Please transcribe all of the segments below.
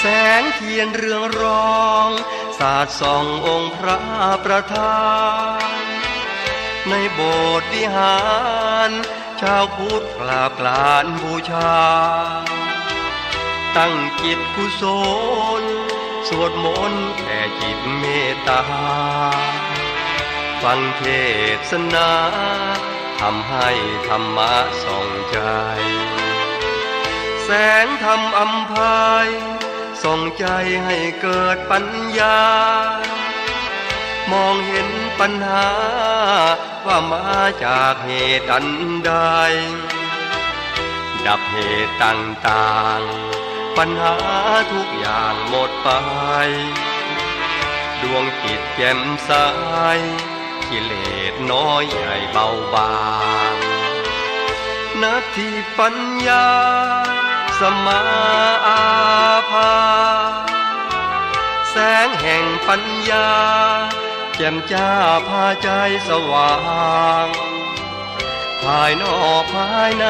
แสงเทียนเรืองรองสาดส่ององค์พระประธานในโบสถ์วิหารชาวพุทธกราบกรานบูชาตั้งจิตกุศลสวดมนต์แผ่จิตเมตตาฟังเทศนาทำให้ธรรมะส่องใจแสงธรรมอำไพส่องใจให้เกิดปัญญามองเห็นปัญหาว่ามาจากเหตุอันใดดับเหตุต่างๆปัญหาทุกอย่างหมดไปดวงจิตแจ่มใสกิเลสน้อยใหญ่เบาบางนาทีปัญญาสมาอาภาแสงแห่งปัญญาแจ่มจ้าพาใจสว่างภายนอกภายใน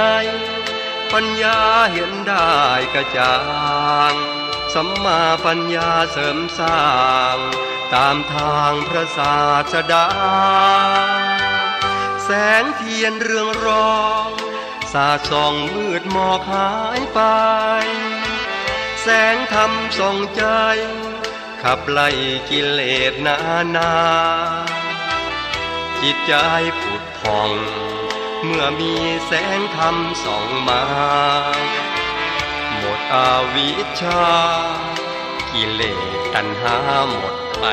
ปัญญาเห็นได้กระจ่างสัมมาปัญญาเสริมสร้างตามทางพระศาสดาแสงเทียนเรืองรองสาดส่องมืดหมอกหายไปแสงธรรมส่องใจขับไล่กิเลสนาจิตใจผุดผ่องเมื่อมีแสงธรรมส่องมาหมดอวิชชากิเลสตัณหาหมดไป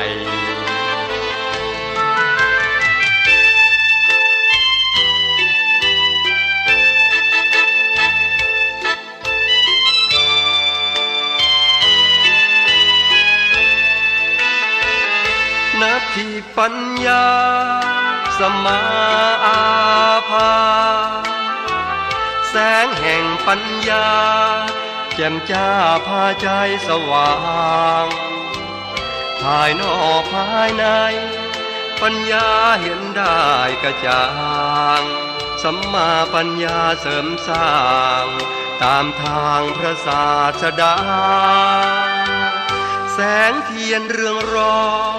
นาทีปัญญาสมาอาภาแสงแห่งปัญญาแจ่มจ้าพาใจสว่างภายนอกภายในปัญญาเห็นได้กระจ่างสัมมาปัญญาเสริมสร้างตามทางพระศาสดาแสงเทียนเรืองรอง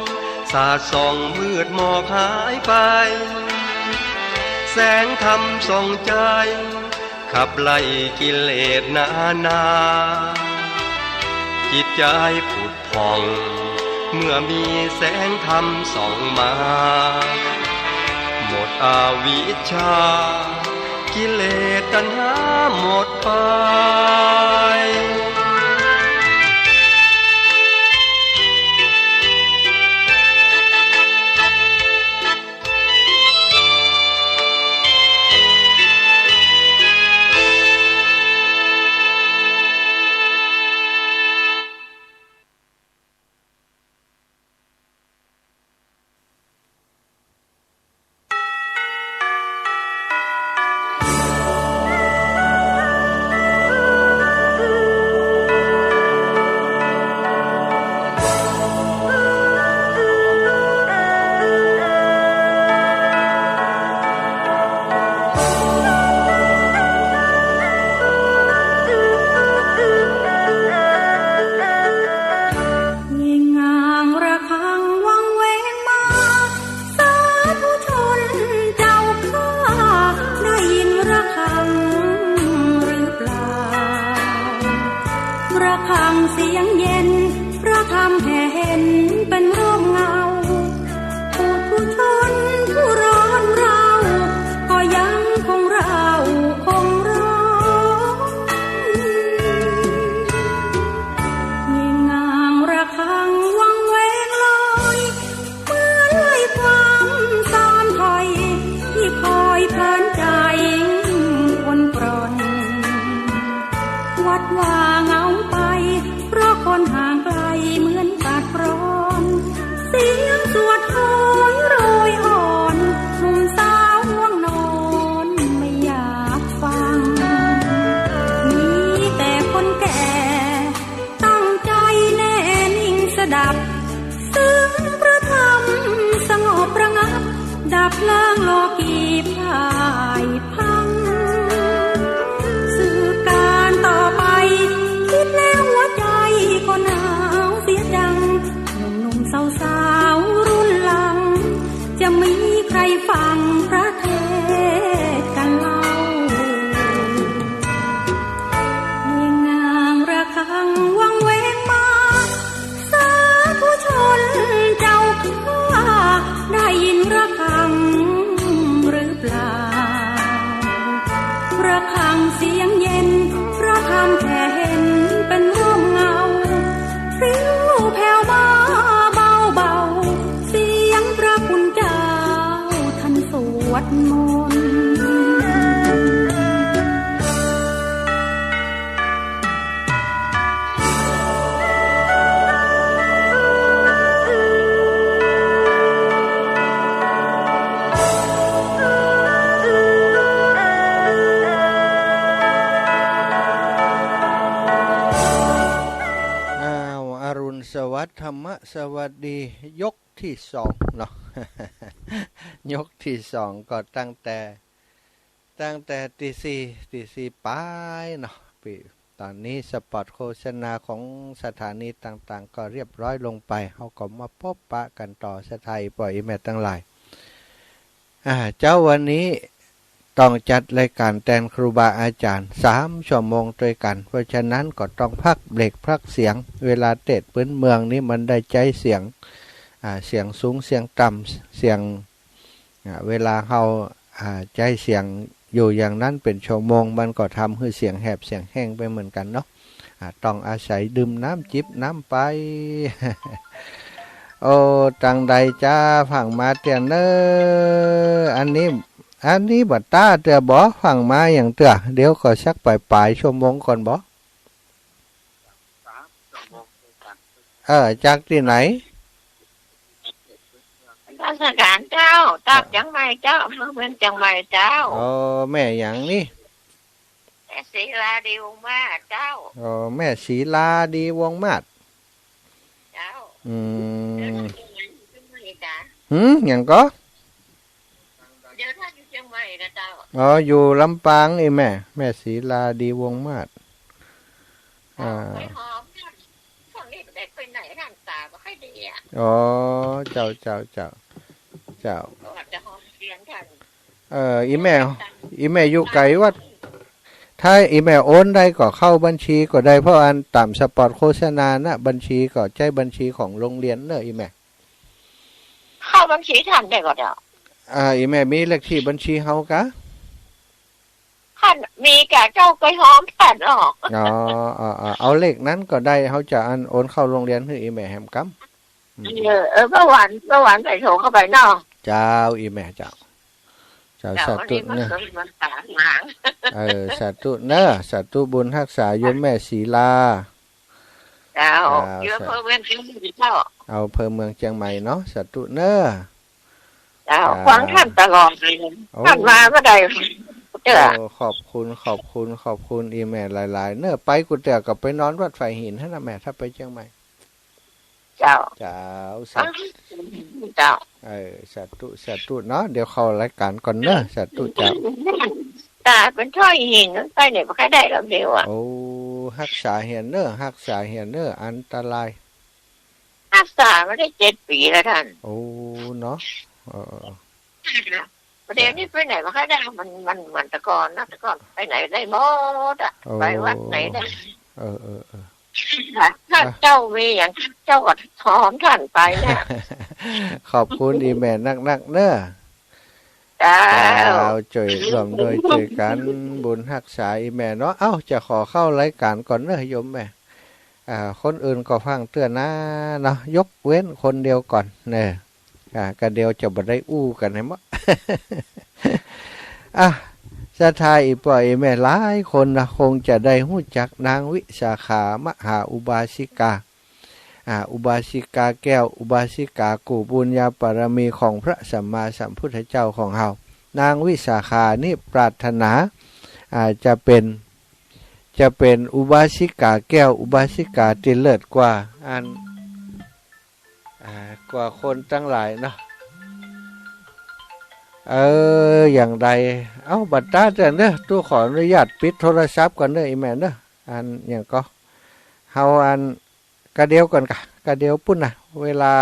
สาดส่องมืดหมอกหายไปแสงธรรมส่องใจขับไล่กิเลสนาจิตใจผุดผ่องเมื่อมีแสงธรรมส่องมาหมดอวิชชากิเลสตัณหาหมดไปดับล้างโลกีพ่ายพังสื่อการต่อไปคิดแล้วหัวใจก็น่า รุณสวัสดิ์ธรรมสวัสดียกที่สองเนาะ ยกที่สองก็ตั้งแต่ตีสี่ปลายเนาะปีตอนนี้สปอตโฆษณาของสถานีต่างๆก็เรียบร้อยลงไปเขาก็มาพบปะกันต่อสถายปล่อยแม่ตั้งหลายเจ้าวันนี้ต้องจัดรายการแทนครูบาอาจารย์3 ชั่วโมงด้วยกันเพราะฉะนั้นก็ต้องพักเบรกพักเสียงเวลาเทศพื้นเมืองนี้มันได้ใจเสียงเสียงสูงเสียงต่ำเสียงเวลาเขาใจเสียงอยู่อย่างนั้นเป็นชั่วโมงมันก็ทำให้เสียงแหบเสียงแห้งไปเหมือนกันเนาะต้องอาศัยดื่มน้ำจิบน้ำไป โอ้ตังใดจ้าฝั่งมาเตียนเนออันนี้บัดตาเตือบ่ฝั่งมาอย่างเตือเดี๋ยวก็สักปลายชั่วโมงก่อนบ่จากที่ไหนราชการเจ้าจากจังใหม่เจ้าเมืองจังใหม่เจ้าแม่อย่างนี้แม่ศรีลาดีวงมาศเจ้าแม่ศรีลาดีวงมาศเจ้าอย่างก็เดี๋ยวท่านอยู่เชียงใหม่นะเจ้าอยู่ลำปางนี่แม่ศรีลาดีวงมาศไปหอมช่วงนี้เด็กไปไหนร่างตาไม่ค่อยดีเจ้าจะหอมเสียงกันอีแม่อยู่ไกลว่าถ้าอีแม่โอนได้ก็เข้าบัญชีก็ได้เพราะอันตามสปอตโฆษณานะบัญชีก็ใช้บัญชีของโรงเรียนเนอะอีแม่เข้าบัญชีท่านได้ก็เดี๋ยวอีแม่มีเลขที่บัญชีเฮากะท่านมีกะเจ้าไปหอมท่านหรอกเอาเลขนั้นก็ได้เขาจะอันโอนเข้าโรงเรียนให้อีแม่แฮมกัมเมื่อวานใส่โถเข้าไปเนาะเจ้าอีแม่เจ้าสาธุเนอะสาธุเนอะสาธุบุญรักษาโยมแม่ศรีลาเจ้าเยอะเพิ่มเมืองเชียงใหม่เจ้าเอาเพิ่มเมืองเชียงใหม่เนาะสาธุเนอะเจ้าฟังท่านตลอดเลยท่านมาเมื่อใดขอบคุณอีแม่หลายๆเนอะไปกูเต๋อกับไปนอนวัดไฟหินให้นะแม่ถ้าไปเชียงใหม่เจ้าสาธุเนาะเดี๋ยวเข้ารายการก่อนเนอะสาธุเจ้าตาเป็นท่อยหินไปไหนไม่ได้ลำเดียวรักษาเหียนเนอะอันตรายรักษาไม่ได้7 ปีแล้วท่านเนาะประเดี๋ยวนี้ไปไหนไม่ได้มันตะกอนนะตะกอนไปไหนได้หมดไปวัดไหนได้ถ้าเจ้ามีอย่างเจ้าก็ถอนท่านไปนะขอบคุณอีแม่นักเนอะช่วยรวมโดยช่วยกันบุญรักษาอีแม่เนาะจะขอเข้ารายการก่อนเนอะโยมแม่คนอื่นก็ฟังเตือนนะเนาะยกเว้นคนเดียวก่อนเนี่ยกันเดียวจะบ่ได้อู้กันให้หมดสถาอีปล่อยแม่หลายคนนะคงจะได้หู้จักนางวิสาขามหาอุบาสิกาอุบาสิกาแก้วอุบาสิกากูบุญญาปารมีของพระสัมมาสัมพุทธเจ้าของเฮานางวิสาขานี่ปรารถนาจะเป็นอุบาสิกาแก้วอุบาสิกาที่เลิศกว่าคนทั้งหลายเนาะอย่างใดบัตรตาเตือนเด้อตู้ขออนุญาตปิดโทรศัพท์ก่อนเด้ออีแม่เด้ออย่างก็เฮากระเดียวก่อนกะเดียวปุ่นนะเวลา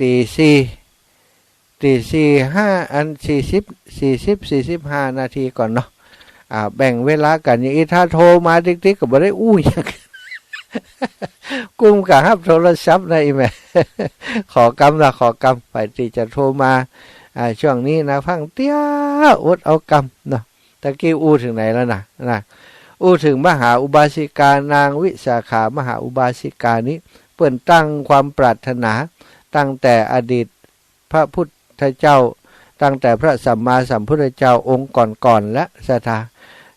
ตีสี่5 45 นาทีก่อนเนาะแบ่งเวลากันอย่างนี้ถ้าโทรมาติ๊กๆก็บ่ได้อู้อย่างกุ้มกับฮับโทรศัพท์นะอีแม่ขอกำไปที่จะโทรมาช่วงนี้นะฟังเตี้ยอดเอากำเนาะตะกี้อู้ถึงไหนแล้วนะอู้ถึงมหาอุบาสิกานางวิสาขามหาอุบาสิกานี้เปิ่นตั้งความปรารถนาตั้งแต่อดีตพระพุทธเจ้าตั้งแต่พระสัมมาสัมพุทธเจ้าองค์ก่อนและศรัทธา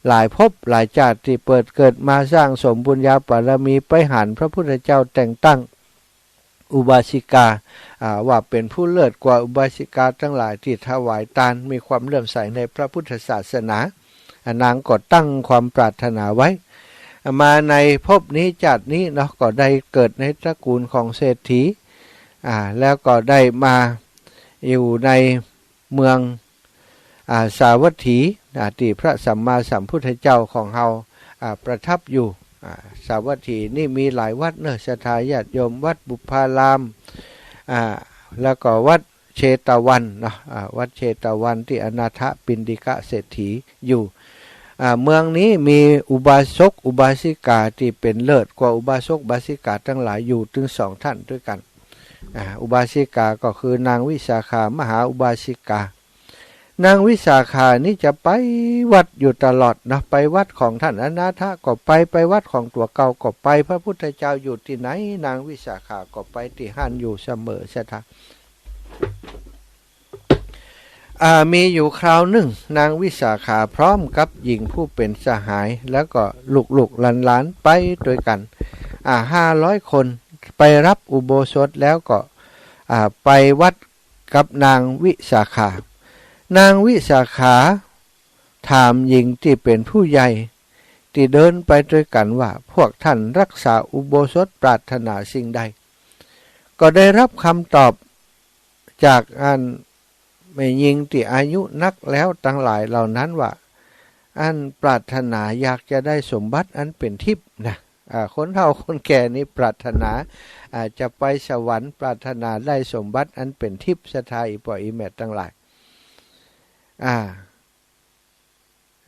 หลายภพหลายชาติที่เกิดมาสร้างสมบุญญาบารมีไปหันพระพุทธเจ้าแต่งตั้งอุบาสิกาว่าเป็นผู้เลิศกว่าอุบาสิกาทั้งหลายที่ถวายทานมีความเลื่อมใสในพระพุทธศาสนานางก็ตั้งความปรารถนาไว้ มาในภพนี้จัดนี้เนาะก็ได้เกิดในตระกูลของเศรษฐีแล้วก็ได้มาอยู่ในเมืองสาวัตถีที่พระสัมมาสัมพุทธเจ้าของเฮาประทับอยู่สาวัตถีนี่มีหลายวัดเนอะศรัทธาญาติโยมวัดบุพารามแล้วก็วัดเชตวันเนาะวัดเชตวันที่อนาถปิณฑิกะเศรษฐีอยู่เมืองนี้มีอุบาสกอุบาสิกาที่เป็นเลิศกว่าอุบาสกอุบาสิกาทั้งหลายอยู่ถึง2 ท่านด้วยกันอุบาสิกาก็คือนางวิสาขามหาอุบาสิกานางวิสาขานี่จะไปวัดอยู่ตลอดนะไปวัดของท่านอนาถก็ไปวัดของตัวเก่าก็ไปพระพุทธเจ้าอยู่ที่ไหนนางวิสาขาก็ไปที่หันอยู่เสมอใช่ไหมมีอยู่คราวหนึ่งนางวิสาขาพร้อมกับหญิงผู้เป็นสหายแล้วก็ลูกหลานไปด้วยกัน500 คนไปรับอุโบสถแล้วก็ไปวัดกับนางวิสาขานางวิสาขาถามหญิงที่เป็นผู้ใหญ่ที่เดินไปด้วยกันว่าพวกท่านรักษาอุโบสถปรารถนาสิ่งใดก็ได้รับคำตอบจากอันแม่หญิงที่อายุนักแล้วตั้งหลายเหล่านั้นว่าอันปรารถนาอยากจะได้สมบัติอันเป็นทิพย์นะคนเฒ่าคนแก่นี้ปรารถนาจะไปสวรรค์ปรารถนาได้สมบัติอันเป็นทิพย์สถาอิปอิเมตทั้งหลาย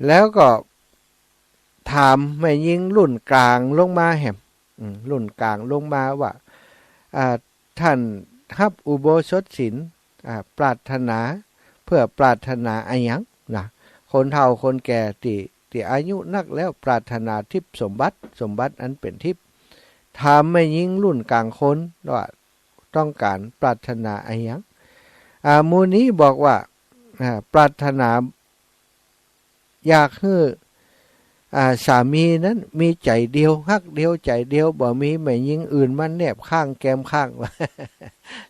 แล้วก็ถามแม่หญิงรุ่นกลางลงมาแหมรุ่นกลางลงมาว่าท่านรับอุโบสถศีลปรารถนาเพื่อปรารถนาอะไรอย่างนะคนเฒ่าคนแก่ที่อายุนักแล้วปรารถนาทิพย์สมบัติอันเป็นทิพย์ถามแม่หญิงรุ่นกลางคนว่าต้องการปรารถนาอะไรอย่างมูนี้บอกว่าปรารถนาอยากให้สามีนั้นมีใจเดียวฮักเดียวใจเดียวบ่มีแม่หญิงอื่นมาแนบข้างแกมข้าง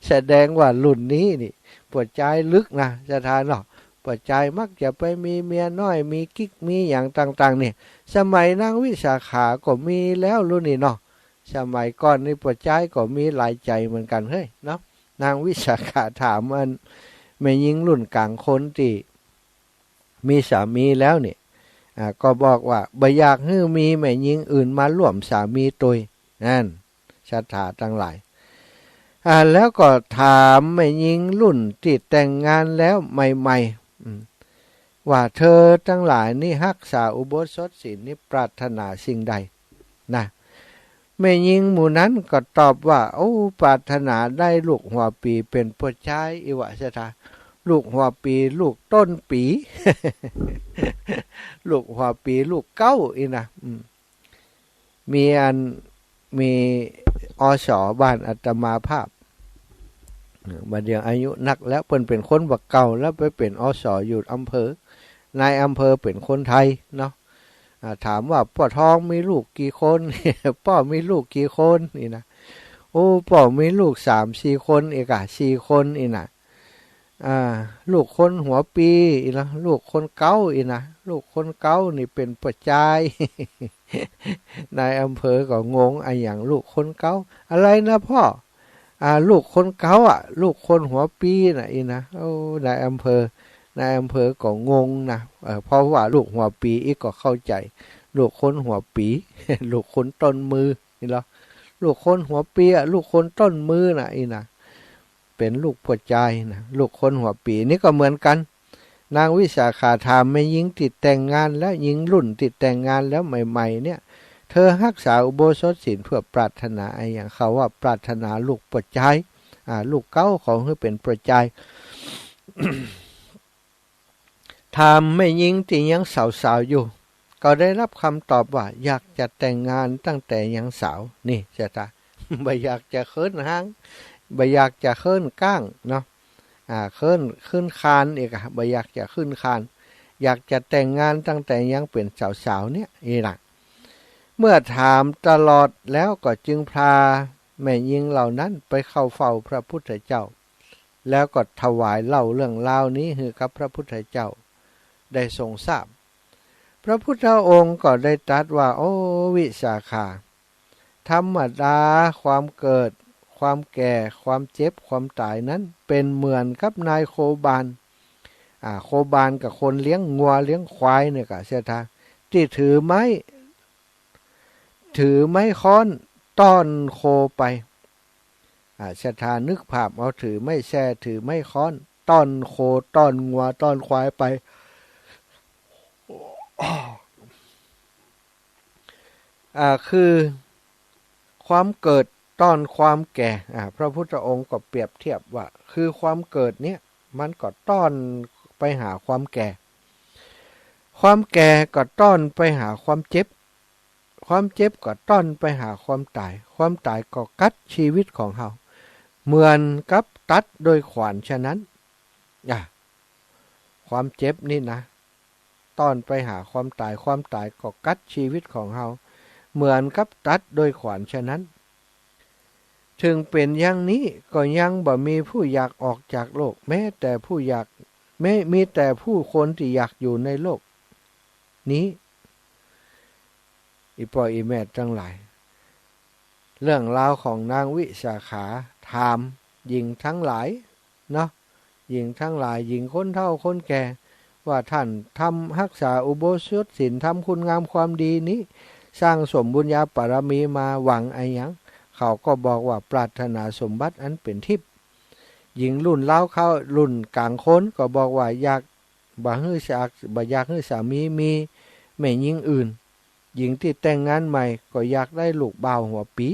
แสดงว่ารุ่นนี้นี่ปวดใจลึกนะจะทานหรอกปวดใจมักจะไปมีเมียน้อยมีกิ๊กมีอย่างต่างๆเนี่ยสมัยนางวิสาขาก็มีแล้วรุ่นนี้เนาะสมัยก่อนนี่ปวดใจก็มีหลายใจเหมือนกันเฮ้ยเนาะนางวิสาขาถามมันแม่หญิงรุ่นกลางคนที่มีสามีแล้วเนี่ยก็บอกว่าบ่อยากให้มีแม่หญิงอื่นมาร่วมสามีตัวนั่นศรัทธาทั้งหลายแล้วก็ถามแม่หญิงรุ่นที่แต่งงานแล้วใหม่ๆว่าเธอทั้งหลายนี่รักษาอุโบสถศีลนี่ปรารถนาสิ่งใดนะแม่หญิงหมู่นั้นก็ตอบว่าโอ้ปรารถนาได้ลูกหัวปีเป็นผู้ชายอิวะศรัทธาลูกหัวปีลูกต้นปี ลูกหัวปีลูกเก้าอีนะมีอสบ้านอาตมาภาพบัดเดียวอายุนักแล้วเพิ่นเป็นคนบักเก่าแล้วไปเป็นอสอยู่อำเภอนายอำเภอเป็นคนไทยเนาะถามว่าพ่อทองมีลูกกี่คน พ่อมีลูกกี่คนนี่นะโอ้พ่อมีลูก3-4 คนเอก4 คนอีนะลูกคนหัวปีอีละลูกคนเก้าอีนะลูกคนเก้านี่เป็นประจาย นายอำเภอก็งงไอ้อย่างลูกคนเก้าอะไรนะพ่อลูกคนเก้าลูกคนหัวปีนะอีนะโอ้นายอำเภอก็งงนะเพราะว่าลูกหัวปีอีกก็เข้าใจลูกคนหัวปี ลูกคนต้นมือนี่เหรอลูกคนหัวปีลูกคนต้นมือนะอีนะเป็นลูกผัวใจนะลูกคนหัวปีนี่ก็เหมือนกันนางวิสาขาถามแม่หญิงติดแต่งงานแล้วหญิงรุ่นติดแต่งงานแล้วใหม่ๆเนี่ยเธอรักษาอุโบสถศีลเพื่อปรารถนาอะไรอย่างเขาว่าปรารถนาลูกผัวใจลูกเก้าของเธอเป็นผัวใจ ถามแม่หญิงที่ยังสาวๆอยู่ก็ได้รับคำตอบว่าอยากจะแต่งงานตั้งแต่ยังสาวนี่จะตา ไม่อยากจะเคินหางบ่อยากจะขึ้นก้างเนาะขึ้นคานอีกบ่อยากจะขึ้นคานอยากจะแต่งงานตั้งแต่ยังเป็นสาวๆเนี่ยนี่ล่ะเมื่อถามตลอดแล้วก็จึงพาแม่หญิงเหล่านั้นไปเข้าเฝ้าพระพุทธเจ้าแล้วก็ถวายเล่าเรื่องราวนี้ให้กับพระพุทธเจ้าได้ทรงทราบ พระพุทธองค์ก็ได้ตรัสว่าโอ้วิสาขาธรรมดาความเกิดความแก่ความเจ็บความตายนั้นเป็นเหมือนกับนายโคบานโคบานกับคนเลี้ยงงัวเลี้ยงควายเนี่ยกะเสียทางที่ถือไม้ค้อนต้อนโคไปเสียทานึกภาพเอาถือไม้แช่ถือไม้ค้อนต้อนโคต้อนงัวต้อนควายไปคือความเกิดต้อนความแก่พระพุทธองค์ก็เปรียบเทียบว่าคือความเกิดเนี้ยมันก็ต้อนไปหาความแก่ความแก่ก็ต้อนไปหาความเจ็บความเจ็บก็ต้อนไปหาความตายความตายก็กัดชีวิตของเราเหมือนกับตัดโดยขวานฉะนั้นความเจ็บนี่นะต้อนไปหาความตายความตายก็กัดชีวิตของเราเหมือนกับตัดโดยขวานฉะนั้นถึงเป็นอย่างนี้ก็ยังบ่มีผู้อยากออกจากโลกแม้แต่ผู้อยากไม่มีแต่ผู้คนที่อยากอยู่ในโลกนี้อีพ่ออีแม่ทั้งหลายเรื่องราวของนางวิสาขาถามหญิงทั้งหลายเนาะหญิงทั้งหลายหญิงคนเฒ่าคนแก่ว่าท่านทำรักษาอุโบสถศีลทำคุณงามความดีนี้สร้างสมบุญญาบารมีมาหวังอะไรยังเขาก็บอกว่าปรารถนาสมบัติอันเป็นทิพย์หญิงรุ่นเล่าเข้ารุ่นกลางคนก็บอกว่าอยากบ่ฮื้ออยากให้สามีมีแม่หญิงอื่นหญิงที่แต่งงานใหม่ก็อยากได้ลูกบ่าวหัวปี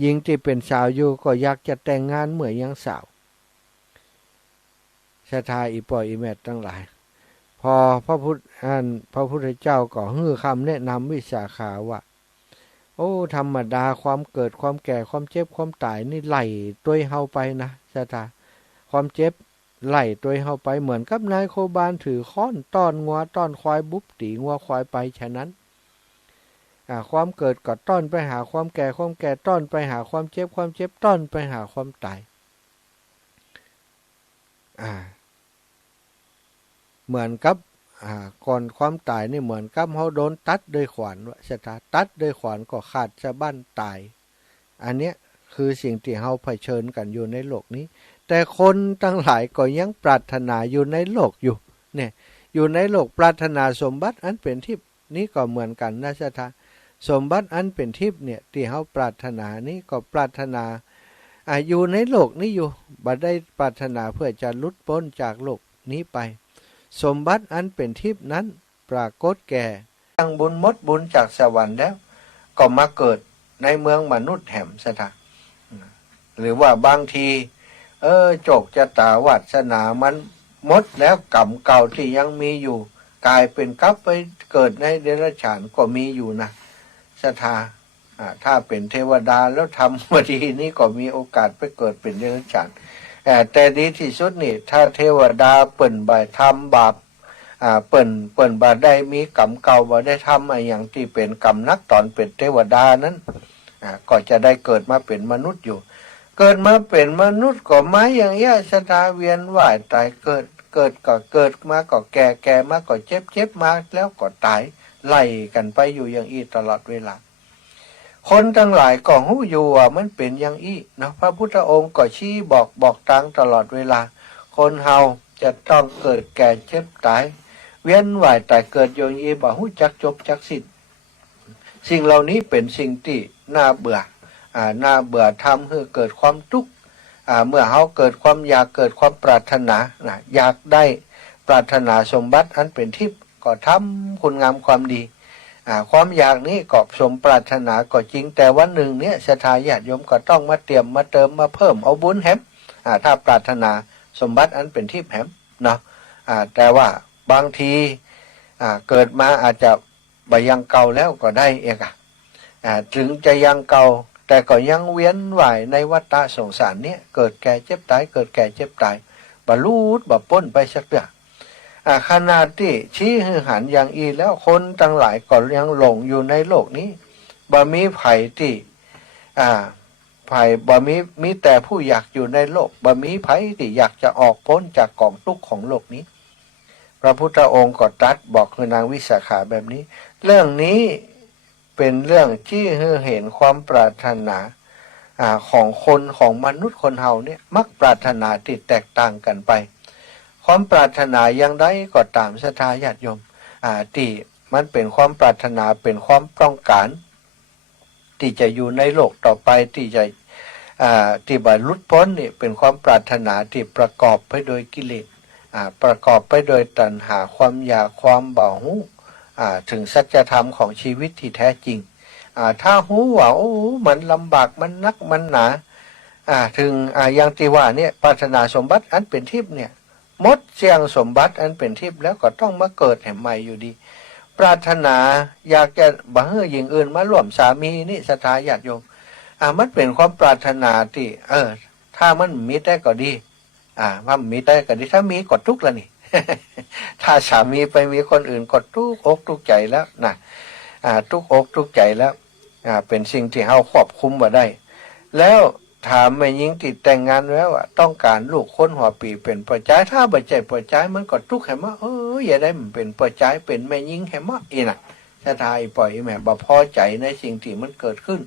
หญิงที่เป็นสาวอยู่ก็อยากจะแต่งงานเมื่อยังสาวศรัทธาอีปอยอีแม่ทั้งหลายพอพระพุทธเจ้าก็ฮื้อคำแนะนำวิสาขาว่าโอ้ธรรมดาความเกิดความแก่ความเจ็บความตายนี่ไหลตัวเฮาไปนะศรัทธาความเจ็บไหลตัวเฮาไปเหมือนกับนายโคบานถือค้อนต้อนงัวต้อนควายบุบตีงัวควายไปฉะนั้นความเกิดก็ต้อนไปหาความแก่ความแก่ต้อนไปหาความเจ็บความเจ็บต้อนไปหาความตายเหมือนกับก่อนความตายนี่เหมือนกับเขาโดนตัดด้วยขวานว่าชะตาตัดด้วยขวานก็ขาดสะบั้นตายอันเนี้ยคือสิ่งที่เราเผชิญกันอยู่ในโลกนี้แต่คนทั้งหลายก็ยังปรารถนาอยู่ในโลกอยู่เนี่ยอยู่ในโลกปรารถนาสมบัติอันเป็นทิพย์นี้ก็เหมือนกันนะชะตาสมบัติอันเป็นทิพย์เนี่ยที่เราปรารถนานี้ก็ปรารถนาอยู่ในโลกนี้อยู่บ่ได้ปรารถนาเพื่อจะหลุดพ้นจากโลกนี้ไปสมบัติอันเป็นทิพย์นั้นปรากฏแก่ตั้งบุญมดบุญจากสวรรค์แล้วก็มาเกิดในเมืองมนุษย์แห่มสถานหรือว่าบางทีโจกชะตาวาสนามันหมดแล้วกรรมเก่าที่ยังมีอยู่กลายเป็นกลับไปเกิดในเดรัจฉานก็มีอยู่นะศรัทธาถ้าเป็นเทวดาแล้วทำมาดีนี่ก็มีโอกาสไปเกิดเป็นเดรัจฉานแต่ดีที่สุดนี่ถ้าเทวดาเปิ่นบ่ทำบาปเปิ่นบ่ได้มีกรรมเก่าบ่ได้ทำอะไรอย่างที่เป็นกรรมนักตอนเป็นเทวดานั้นก็จะได้เกิดมาเป็นมนุษย์อยู่เกิดมาเป็นมนุษย์ก็มาอย่างเงี้ยชะตาเวียนว่ายตายเกิดก็เกิดมาก็แก่มาก็เจ็บมาแล้วก็ตายไล่กันไปอยู่อย่างอี้ตลอดเวลาคนทั้งหลายก็หู้อยู่ว่ามันเป็นอย่างอี้นะพระพุทธองค์ก็ชี้บอกทางตลอดเวลาคนเฮาจะต้องเกิดแก่เจ็บตายเวียนว่ายตายเกิดอย่างอี้บ่ฮู้จักจบจักสิ้นสิ่งเหล่านี้เป็นสิ่งที่น่าเบื่อทำให้เกิดความทุกข์เมื่อเฮาเกิดความอยากเกิดความปรารถนาอยากได้ปรารถนาสมบัติอันเป็นทิพย์ก็ทำคุณงามความดีความอยากนี้ก็สมปรารถนาก็จริงแต่วันหนึ่งเนี่ยศรัทธาญาติโยมก็ต้องมาเตรียมมาเติมมาเพิ่มเอาบุญแฮมถ้าปรารถนาสมบัติอันเป็นทิพย์แฮมเนาะแต่ว่าบางทีเกิดมาอาจจะบ่ยังเก่าแล้วก็ได้เองถึงจะยังเก่าแต่ก็ยังเวียนว่ายในวัฏสงสารเนี่ยเกิดแก่เจ็บตายเกิดแก่เจ็บตายบรรลุบรรพ้นไปสักเรื่องขนาดที่ชี้ให้หันอย่างอีแล้วคนทั้งหลายก็ยังหลงอยู่ในโลกนี้บ่มีไผ่ที่ไผ่บ่มีแต่ผู้อยากอยู่ในโลกบ่มีไผ่ที่อยากจะออกพ้นจากกองทุกข์ของโลกนี้ พระพุทธองค์ก็ตรัสบอกคือนางวิสาขาแบบนี้เรื่องนี้เป็นเรื่องที่เห็นความปรารถนาของคนของมนุษย์คนเฮาเนี่ยมักปรารถนาที่แตกต่างกันไปความปรารถนาอย่างใดก็ตามศรัทธาญาติโยมที่มันเป็นความปรารถนาเป็นความต้องการที่จะอยู่ในโลกต่อไปที่จะที่บรรลุพ้นนี่เป็นความปรารถนาที่ประกอบไปโดยกิเลสประกอบไปโดยตัณหาความอยากความเบาหูถึงสัจธรรมของชีวิตที่แท้จริงถ้าหูว่าโอ้มันลำบากมันนักมันหนาถึงอย่างที่ว่าเนี่ยปรารถนาสมบัติอันเป็นทิพย์เนี่ยมดเสียงสมบัติอันเป็นทิพย์แล้วก็ต้องมาเกิดแห่งใหม่อยู่ดีปรารถนาอยากจะบ่ให้หญิงอื่นมาร่วมสามีนี่ศรัทธาญาติโยมมันเป็นความปรารถนาที่ถ้ามันมีได้ก็ดีว่ามีได้ก็ดีถ้ามีก็ทุกข์ละนี่ ถ้าสามีไปมีคนอื่นก็ทุกข์อกทุกข์ใจแล้วนะทุกข์อกทุกข์ใจแล้วเป็นสิ่งที่เฮาควบคุมบ่ได้แล้วถามแม่หญิงติดแต่งงานแล้วต้องการลูกคนหัวปีเป็นปัจจัยถ้าบ่ใจปัจจัยมันก็ทุกข์แห่มาอย่าได้มันเป็นปัจจัยเป็นแม่หญิงแห่มาอีน่ะถ้าทายปล่อยแม่บ่พอใจในสิ่งที่มันเกิดขึ้น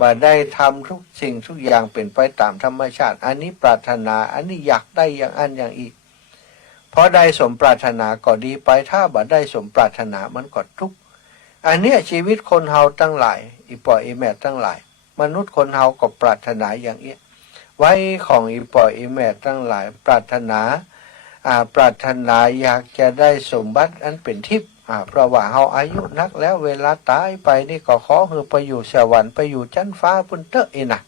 บ่ได้ทำทุกสิ่งทุกอย่างเป็นไปตามธรรมชาติอันนี้ปรารถนาอันนี้อยากได้อย่างอันอย่างอีกพอได้สมปรารถนาก็ดีไปถ้าบ่ได้สมปรารถนามันก็ทุกข์อันนี้ชีวิตคนเฮาทั้งหลายอีปล่อยอีแม่ทั้งหลายมนุษย์คนเฮาก็ปรารถนาอย่างนี้ไว้ของอีปล่อยอีแม่ทั้งหลายปรารถนาปรารถนาอยากจะได้สมบัติอันเป็นทิพย์เพราะว่าเฮาอายุนักแล้วเวลาตายไปนี่ก็ขอให้ไปอยู่สวรรค์ไปอยู่ชั้นฟ้าพุ่นเถอะนะ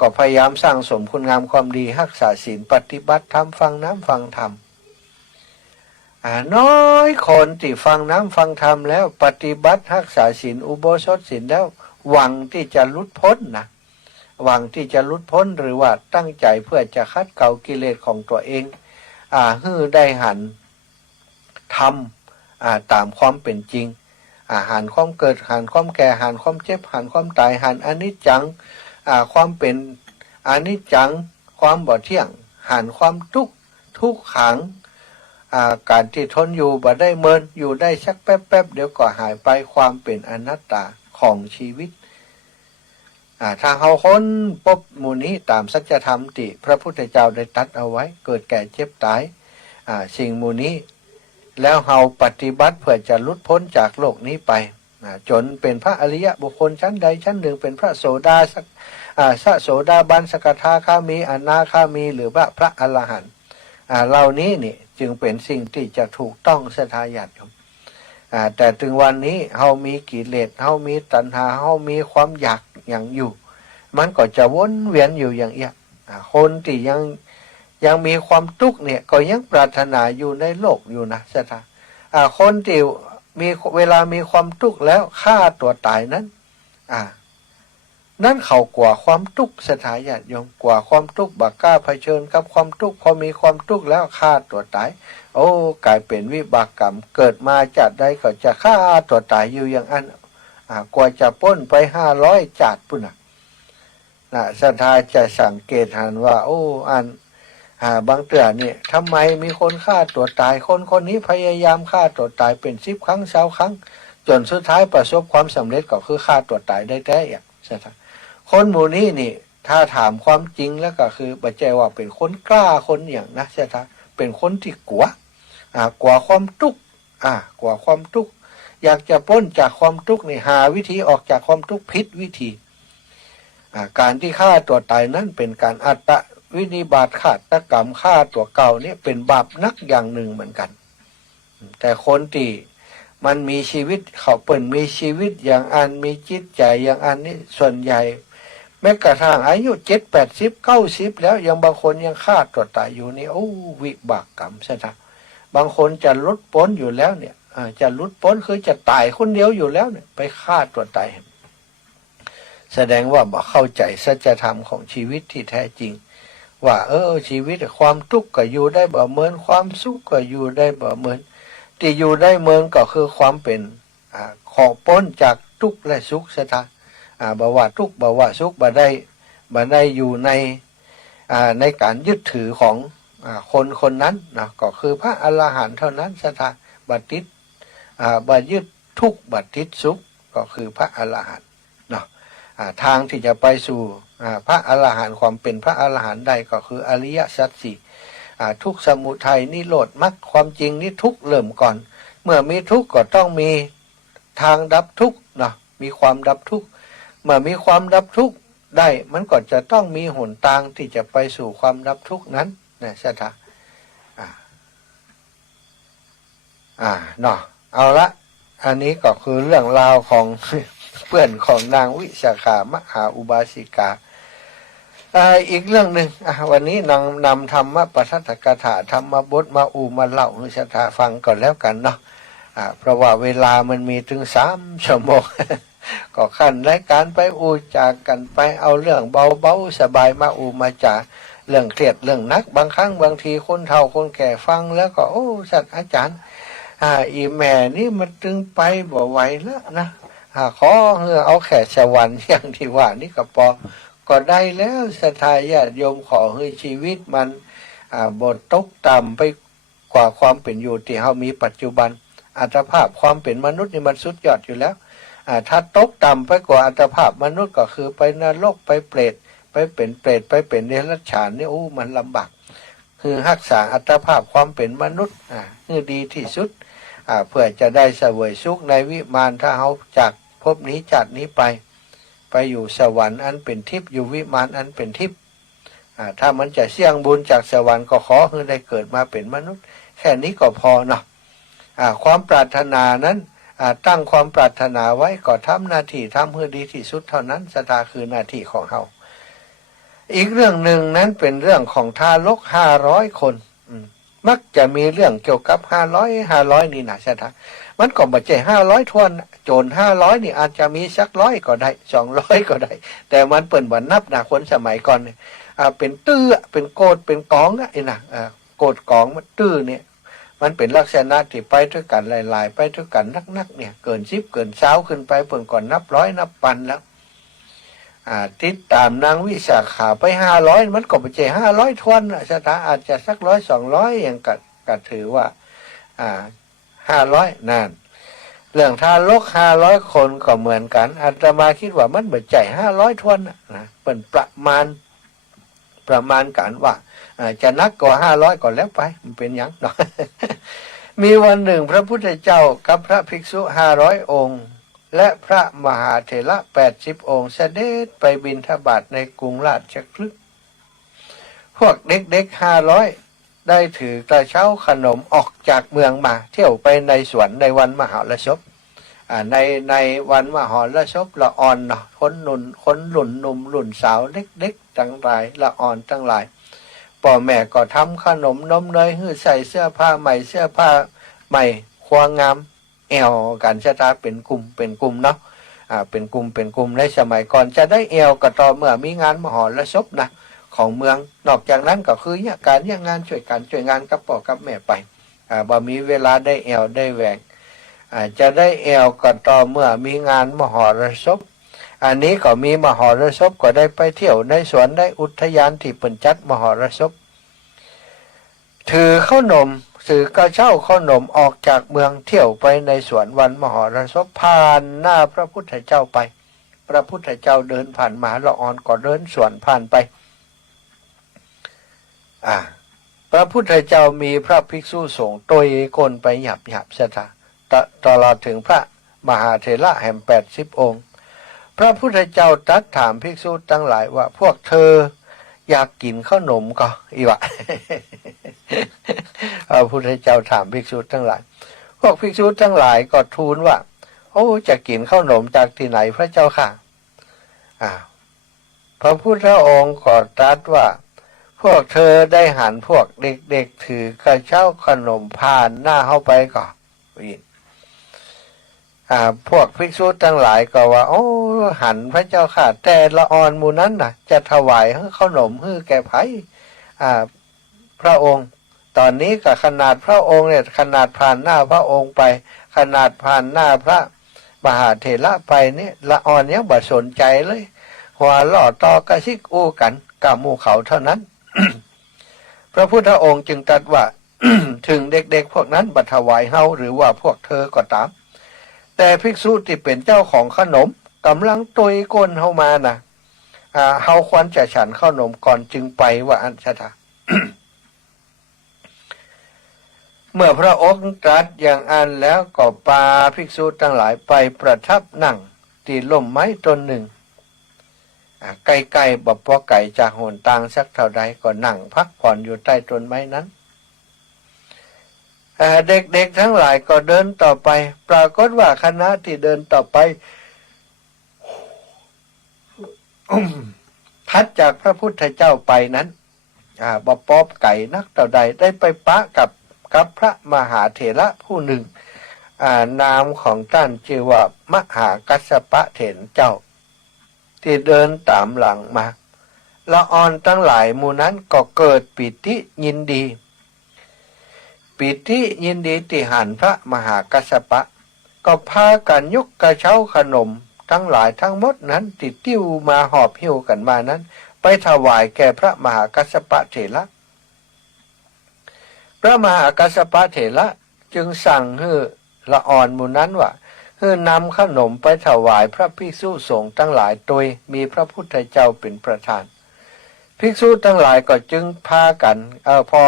ก็พยายามสร้างสมคุณงามความดีรักษาศีลปฏิบัติธรรมฟังน้ำฟังธรรมน้อยคนที่ฟังน้ำฟังธรรมแล้วปฏิบัติรักษาศีลอุโบสถศีลแล้วหวังที่จะหลุดพ้นนะหวังที่จะหลุดพ้นหรือว่าตั้งใจเพื่อจะคัดเกลากิเลสของตัวเองให้ได้หันทำตามความเป็นจริงหันความเกิดหันความแก่หันความเจ็บหันความตายหันอนิจจังความเป็นอนิจจังความบ่เที่ยงหันความทุกขังการที่ทนอยู่บ่ได้เมินอยู่ได้สักแป๊บเดี๋ยวก็หายไปความเป็นอนัตตาของชีวิตถ้าเฮาค้นพบหมู่นี้ตามสัจธรรมที่พระพุทธเจ้าได้ตรัสเอาไว้เกิดแก่เจ็บตายสิ่งหมู่นี้แล้วเฮาปฏิบัติเพื่อจะหลุดพ้นจากโลกนี้ไปจนเป็นพระอริยบุคคลชั้นใดชั้นหนึ่งเป็นพระโสดาพระโสดาบันสกทาคามีอนาคามีหรือว่าพระอรหันต์เหล่านี้นี่จึงเป็นสิ่งที่จะถูกต้องศรัทธาญาติโยมแต่ถึงวันนี้เฮามีกิเลสเฮามีตัณหาเฮามีความอยากอย่างอยู่มันก็จะวนเวียนอยู่อย่างเงี้ยคนที่ยังมีความทุกข์เนี่ยก็ยังปรารถนาอยู่ในโลกอยู่นะศรัทธาคนที่มีเวลามีความทุกข์แล้วฆ่าตัวตายนั้นนั่นเขากลัวความทุกข์ศรัทธาญาติโยมกลัวความทุกข์บักกล้าเผชิญกับความทุกข์พอมีความทุกข์แล้วฆ่าตัวตายกลายเป็นวิบากกรรมเกิดมาจากใดก็จะฆ่าตัวตายอยู่อย่างนั้นกว่าจะพ้นไป500 จาดปุ่นศรัทธาจะสังเกตเห็นว่าบางเตือนเนี่ยทำไมมีคนฆ่าตัวตายคนนี้พยายามฆ่าตัวตายเป็น10 ครั้ง20 ครั้งจนสุดท้ายประสบความสำเร็จก็คือฆ่าตัวตายได้แท้อย่างศรัทธาคนหมู่นี้นี่ถ้าถามความจริงแล้วก็คือปัจจัยว่าเป็นคนกล้าคนอย่างนะศรัทธาเป็นคนที่กลัวความทุกข์กลัวความทุกข์อยากจะพ้นจากความทุกข์นี่หาวิธีออกจากความทุกข์ผิดวิธีการที่ฆ่าตัวตายนั้นเป็นการอัตวินิบาตฆาตกรรมฆ่าตัวเก่าเนี่ยเป็นบาปนักอย่างหนึ่งเหมือนกันแต่คนที่มันมีชีวิตเขาเปิ่นมีชีวิตอย่างอันมีจิตใจอย่างอันนี้ส่วนใหญ่แม้กระทั่งอายุ70 80 90แล้วยังบางคนยังฆ่าตัวตายอยู่นี่วิบากกรรมซะนะบางคนจะหลุดพ้นอยู่แล้วเนี่ยจะหลุดพ้นคือจะตายคนเดียวอยู่แล้วเนี่ยไปฆ่าตัวตายแสดงว่าบ่เข้าใจสัจธรรมของชีวิตที่แท้จริงว่าชีวิตความทุกข์ก็อยู่ได้บ่เหมือนความสุขก็อยู่ได้บ่เหมือนที่อยู่ได้เหมือนก็คือความเป็นของพ้นจากทุกข์และสุขซะท่าบ่ว่าทุกข์บ่ว่าสุขบ่ได้อยู่ในการยึดถือของ คนคนนั้นนะก็คือพระอรหันต์เท่านั้นสถาบัติดบัยึดทุกข์บัติดสุขก็คือพระอรหันต์เนาะทางที่จะไปสู่พระอรหันต์ความเป็นพระอรหันต์ได้ก็คืออริยสัจสี่ทุกข์สมุทัยนิโรธมรรคความจริงนี่ทุกข์เริ่มก่อนเมื่อมีทุกข์ก็ต้องมีทางดับทุกข์เนาะมีความดับทุกข์เมื่อมีความดับทุกข์ได้มันก็จะต้องมีหนทางที่จะไปสู่ความดับทุกข์นั้นนะใช่ไหมเนาะเอาละอันนี้ก็คือเรื่องราวของ เพื่อนของนางวิสาขามหาอุบาสิกาอีกเรื่องหนึ่งวันนี้นำธรรมปทัตถกถาธรรมบทมามาเล่าให้ชาตาฟังก่อนแล้วกันเนาะเพราะว่าเวลามันมีถึง3 ชั่วโมง ก็ขั้นรายการไปจากกันไปเอาเรื่องเบาๆสบายมามาจากเรื่องเครียดเรื่องนักบางครั้งบางทีคนเฒ่าคนแก่ฟังแล้วก็โอ้สัตว์อาจารย์อีแม่นี่มันตึงไปบ่ไหวแล้วนะขอเอาแค่สวรรค์อย่างที่ว่านี่ก็ได้แล้วศรัทธาญาติโยมขอให้ชีวิตมันบทตกต่ำไปกว่าความเป็นอยู่ที่เรามีปัจจุบันอัตภาพความเป็นมนุษย์นี่มันสุดยอดอยู่แล้วถ้าตกต่ำไปกว่าอัตภาพมนุษย์ก็คือไปนรกไปเปรตไปเป็นเปรตไปเป็นเดรัจฉานนี่มันลำบากคือรักษาอัตภาพความเป็นมนุษย์คือดีที่สุดเพื่อจะได้เสวยสุขในวิมานถ้าเขาจากภพนี้จากนี้ไปอยู่สวรรค์อันเป็นทิพย์อยู่วิมานอันเป็นทิพย์ถ้ามันจะเสี่ยงบุญจากสวรรค์ก็ขอให้ได้เกิดมาเป็นมนุษย์แค่นี้ก็พอเนาะความปรารถนานั้นตั้งความปรารถนาไว้ก็ทำหน้าที่ทำให้ดีที่สุดเท่านั้นศรัทธาคือหน้าที่ของเราอีกเรื่องหนึ่งนั้นเป็นเรื่องของทารก500 คนมักจะมีเรื่องเกี่ยวกับ500นี่นะศรัทธามันก็ไม่ใช่500ทวนโจร500นี่อาจจะมีสัก100ก็ได้200ก็ได้แต่มันเปิ่นบ่นับนะคนสมัยก่อนเนี่ยเป็นตื้อเป็นโกดเป็นกองนะโกดกองมันตื้อเนี่ยมันเป็นลักษณะที่ไปด้วยกันหลายๆไปด้วยกันนักเนี่ยเกิน10เกิน20ขึ้นไปเปิ่นก่อนนับร้อยนับพันแล้วติดตามนางวิสาขาไป500มันก็ไม่ใช่500ทวนศรัทธาอาจจะสัก100 200อย่างก็ถือว่า500นั่นเรื่องทารก500 คนก็เหมือนกันอาตมาคิดว่ามันไม่ใช่500ทวนนะเป็นประมาณกันว่าจะนักกว่า500ก่อนแล้วไปมันเป็นอย่างเนาะ มีวันหนึ่งพระพุทธเจ้ากับพระภิกษุ500 องค์และพระมหาเถระ80 องค์เสด็จไปบิณฑบาตในกรุงราชคฤห์พวกเด็กๆ500ได้ถือกระเช้าขนมออกจากเมืองมาเที่ยวไปในสวนในวันมหรสพในวันมหรสพละอ่อนเนาะคนหนุ่มหนุ่นสาวเล็กๆทั้งหลายละอ่อนทั้งหลายพ่อแม่ก็ทำขนมนมเนยให้ใส่เสื้อผ้าใหม่ควงงามแอวกันชะตาเป็นกลุ่มเนาะเป็นกลุ่มในสมัยก่อนจะได้แอวก็ต่อเมื่อมีงานมหรสพนะของเมืองนอกจากนั้นก็คือการงานช่วยงานกับพ่อกับแม่ไปบ่มีเวลาได้แอวได้แหวกจะได้แอวก็ต่อเมื่อมีงานมหรสพอันนี้ก็มีมหรสพก็ได้ไปเที่ยวในสวนได้อุทยานที่เปิ่นจัดมหรสพถือข้าวนมสื่อกระเช้าข้าวนมออกจากเมืองเที่ยวไปในสวนวันมหรสพผ่านหน้าพระพุทธเจ้าไปพระพุทธเจ้าเดินผ่านมหาละออนก็เดินสวนผ่านไปพระพุทธเจ้ามีพระภิกษุสงฆ์โตยคนไปหยับศรัทธาตลอดถึงพระมหาเถระแห่ง80 องค์พระพุทธเจ้าตรัสถามภิกษุทั้งหลายว่าพวกเธออยากกินข้าวนมก็อีวะ พระพุทธเจ้าถามภิกษุทั้งหลายพวกภิกษุทั้งหลายก็ทูลว่าโอ้จะกินข้าวนมจากที่ไหนพระเจ้าค่ะพระพุทธองค์ก็ตรัสว่าพวกเธอได้หันพวกเด็กๆถือกระเช้าขนมผ่านหน้าเข้าไปก่อนพวกภิกษุทั้งหลายก็ว่าโอ้หันพระเจ้าค่ะแต่ละออนหมู่นั้นน่ะจะถวายขนมให้แก่ไผพระองค์ตอนนี้ก็ขนาดพระองค์เนี่ยขนาดผ่านหน้าพระองค์ไปขนาดผ่านหน้าพระมหาเถระไปนี่ละออนยังบ่สนใจเลยหัวล่อต่อกระซิกอู้กันกับหมู่เขาเท่านั้น พระพุทธองค์จึงตรัสว่า ถึงเด็กๆพวกนั้นบัถวายเฮาหรือว่าพวกเธอก็ตามแต่ภิกษุที่เป็นเจ้าของขนมกำลังตุยก้นเฮามานะเฮาควรจะฉันขนมก่อนจึงไปว่าอันชะทา เมื่อพระองค์ตรัสอย่างอันแล้วก็พาภิกษุทั้งหลายไปประทับนั่งที่ร่มไม้ต้นหนึ่งใกล้ๆบ่พอไก่จากหนต่างสักเท่าใดก็นั่งพักผ่อนอยู่ใต้ต้นไม้นั้นเด็กๆทั้งหลายก็เดินต่อไปปรากฏว่าคณะที่เดินต่อไป ทัดจากพระพุทธเจ้าไปนั้นบ่ปอบไก่นักเท่าใดได้ไปปะกับพระมหาเถระผู้หนึ่งนามของท่านชื่อว่ามหากัสสปะเถรเจ้าที่เดินตามหลังมาละออนทั้งหลายหมู่นั้นก็เกิดปิติยินดีที่หันพระมหากัสสปะก็พากันยกกระเช้าขนมทั้งหลายทั้งหมดนั้นติดติ้วมาหอบหิ้วกันมานั้นไปถวายแก่พระมหากัสสปะเถระพระมหากัสสปะเถระจึงสั่งให้ละออนหมู่นั้นว่าให้นำขนมไปถวายพระภิกษุสงฆ์ทั้งหลายโดยมีพระพุทธเจ้าเป็นประธานภิกษุทั้งหลายก็จึงพากันพอ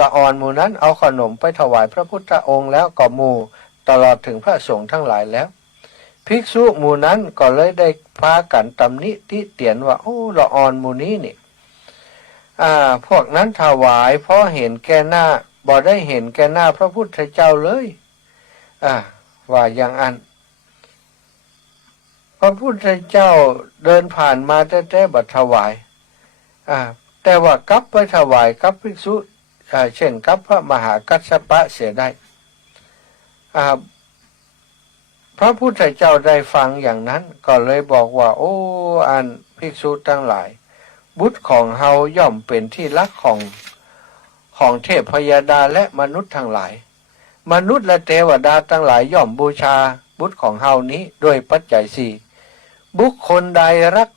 ละออนหมู่นั้นเอาขนมไปถวายพระพุทธองค์แล้วก็หมู่ตลอดถึงพระสงฆ์ทั้งหลายแล้วภิกษุหมู่นั้นก็เลยได้พากันตำหนิติเตียนว่าโอ้ละออนหมู่นี้นี่พวกนั้นถวายเพราะเห็นแก่หน้าบ่ได้เห็นแก่หน้าพระพุทธเจ้าเลยว่าอย่างอันพระพุทธเจ้าเดินผ่านมาแต่บัดถวายแต่ว่ากลับไปถวายกับภิกษุเช่นกับพระมหากัสสปะเสียได้พระพุทธเจ้าได้ฟังอย่างนั้นก็เลยบอกว่าโอ้อันภิกษุทั้งหลายบุตรของเฮาย่อมเป็นที่รักของเทพพยดาและมนุษย์ทั้งหลายมนุษย์และเทวดาทั้งหลายย่อมบูชาบุตรของเฮานี้ด้วยปัจจัยสี่บุคคลใดรัก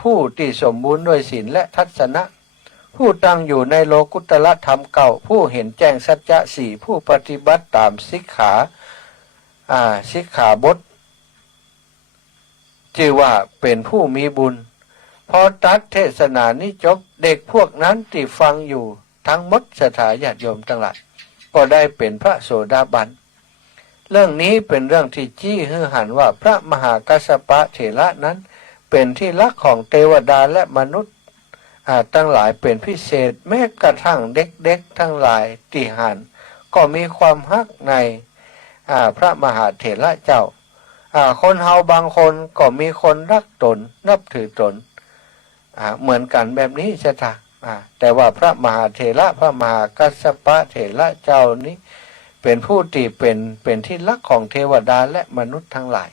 ผู้ที่สมบูรณ์ด้วยศีลและทัศนะผู้ตั้งอยู่ในโลกุตละธรรมเก่าผู้เห็นแจ้งสัจจะสี่ผู้ปฏิบัติตามสิกขาบทชื่อว่าเป็นผู้มีบุญพอตัดเทศนานี้จบเด็กพวกนั้นที่ฟังอยู่ทั้งหมดสถาญาติโยมทั้งหลายก็ได้เป็นพระโสดาบันเรื่องนี้เป็นเรื่องที่จี้ฮือหันว่าพระมหากัสสปะเถระนั้นเป็นที่รักของเทวดาและมนุษย์ทั้งหลายเป็นพิเศษแม้กระทั่งเด็กๆทั้งหลายที่หันก็มีความฮักในพระมหาเถระเจ้าคนเฮาบางคนก็มีคนรักตนนับถือตนเหมือนกันแบบนี้ใช่ไหมแต่ว่าพระมหาเถระพระมหากัสสปะเถระเจ้านี้เป็นผู้ที่เป็นที่รักของเทวดาและมนุษย์ทั้งหลาย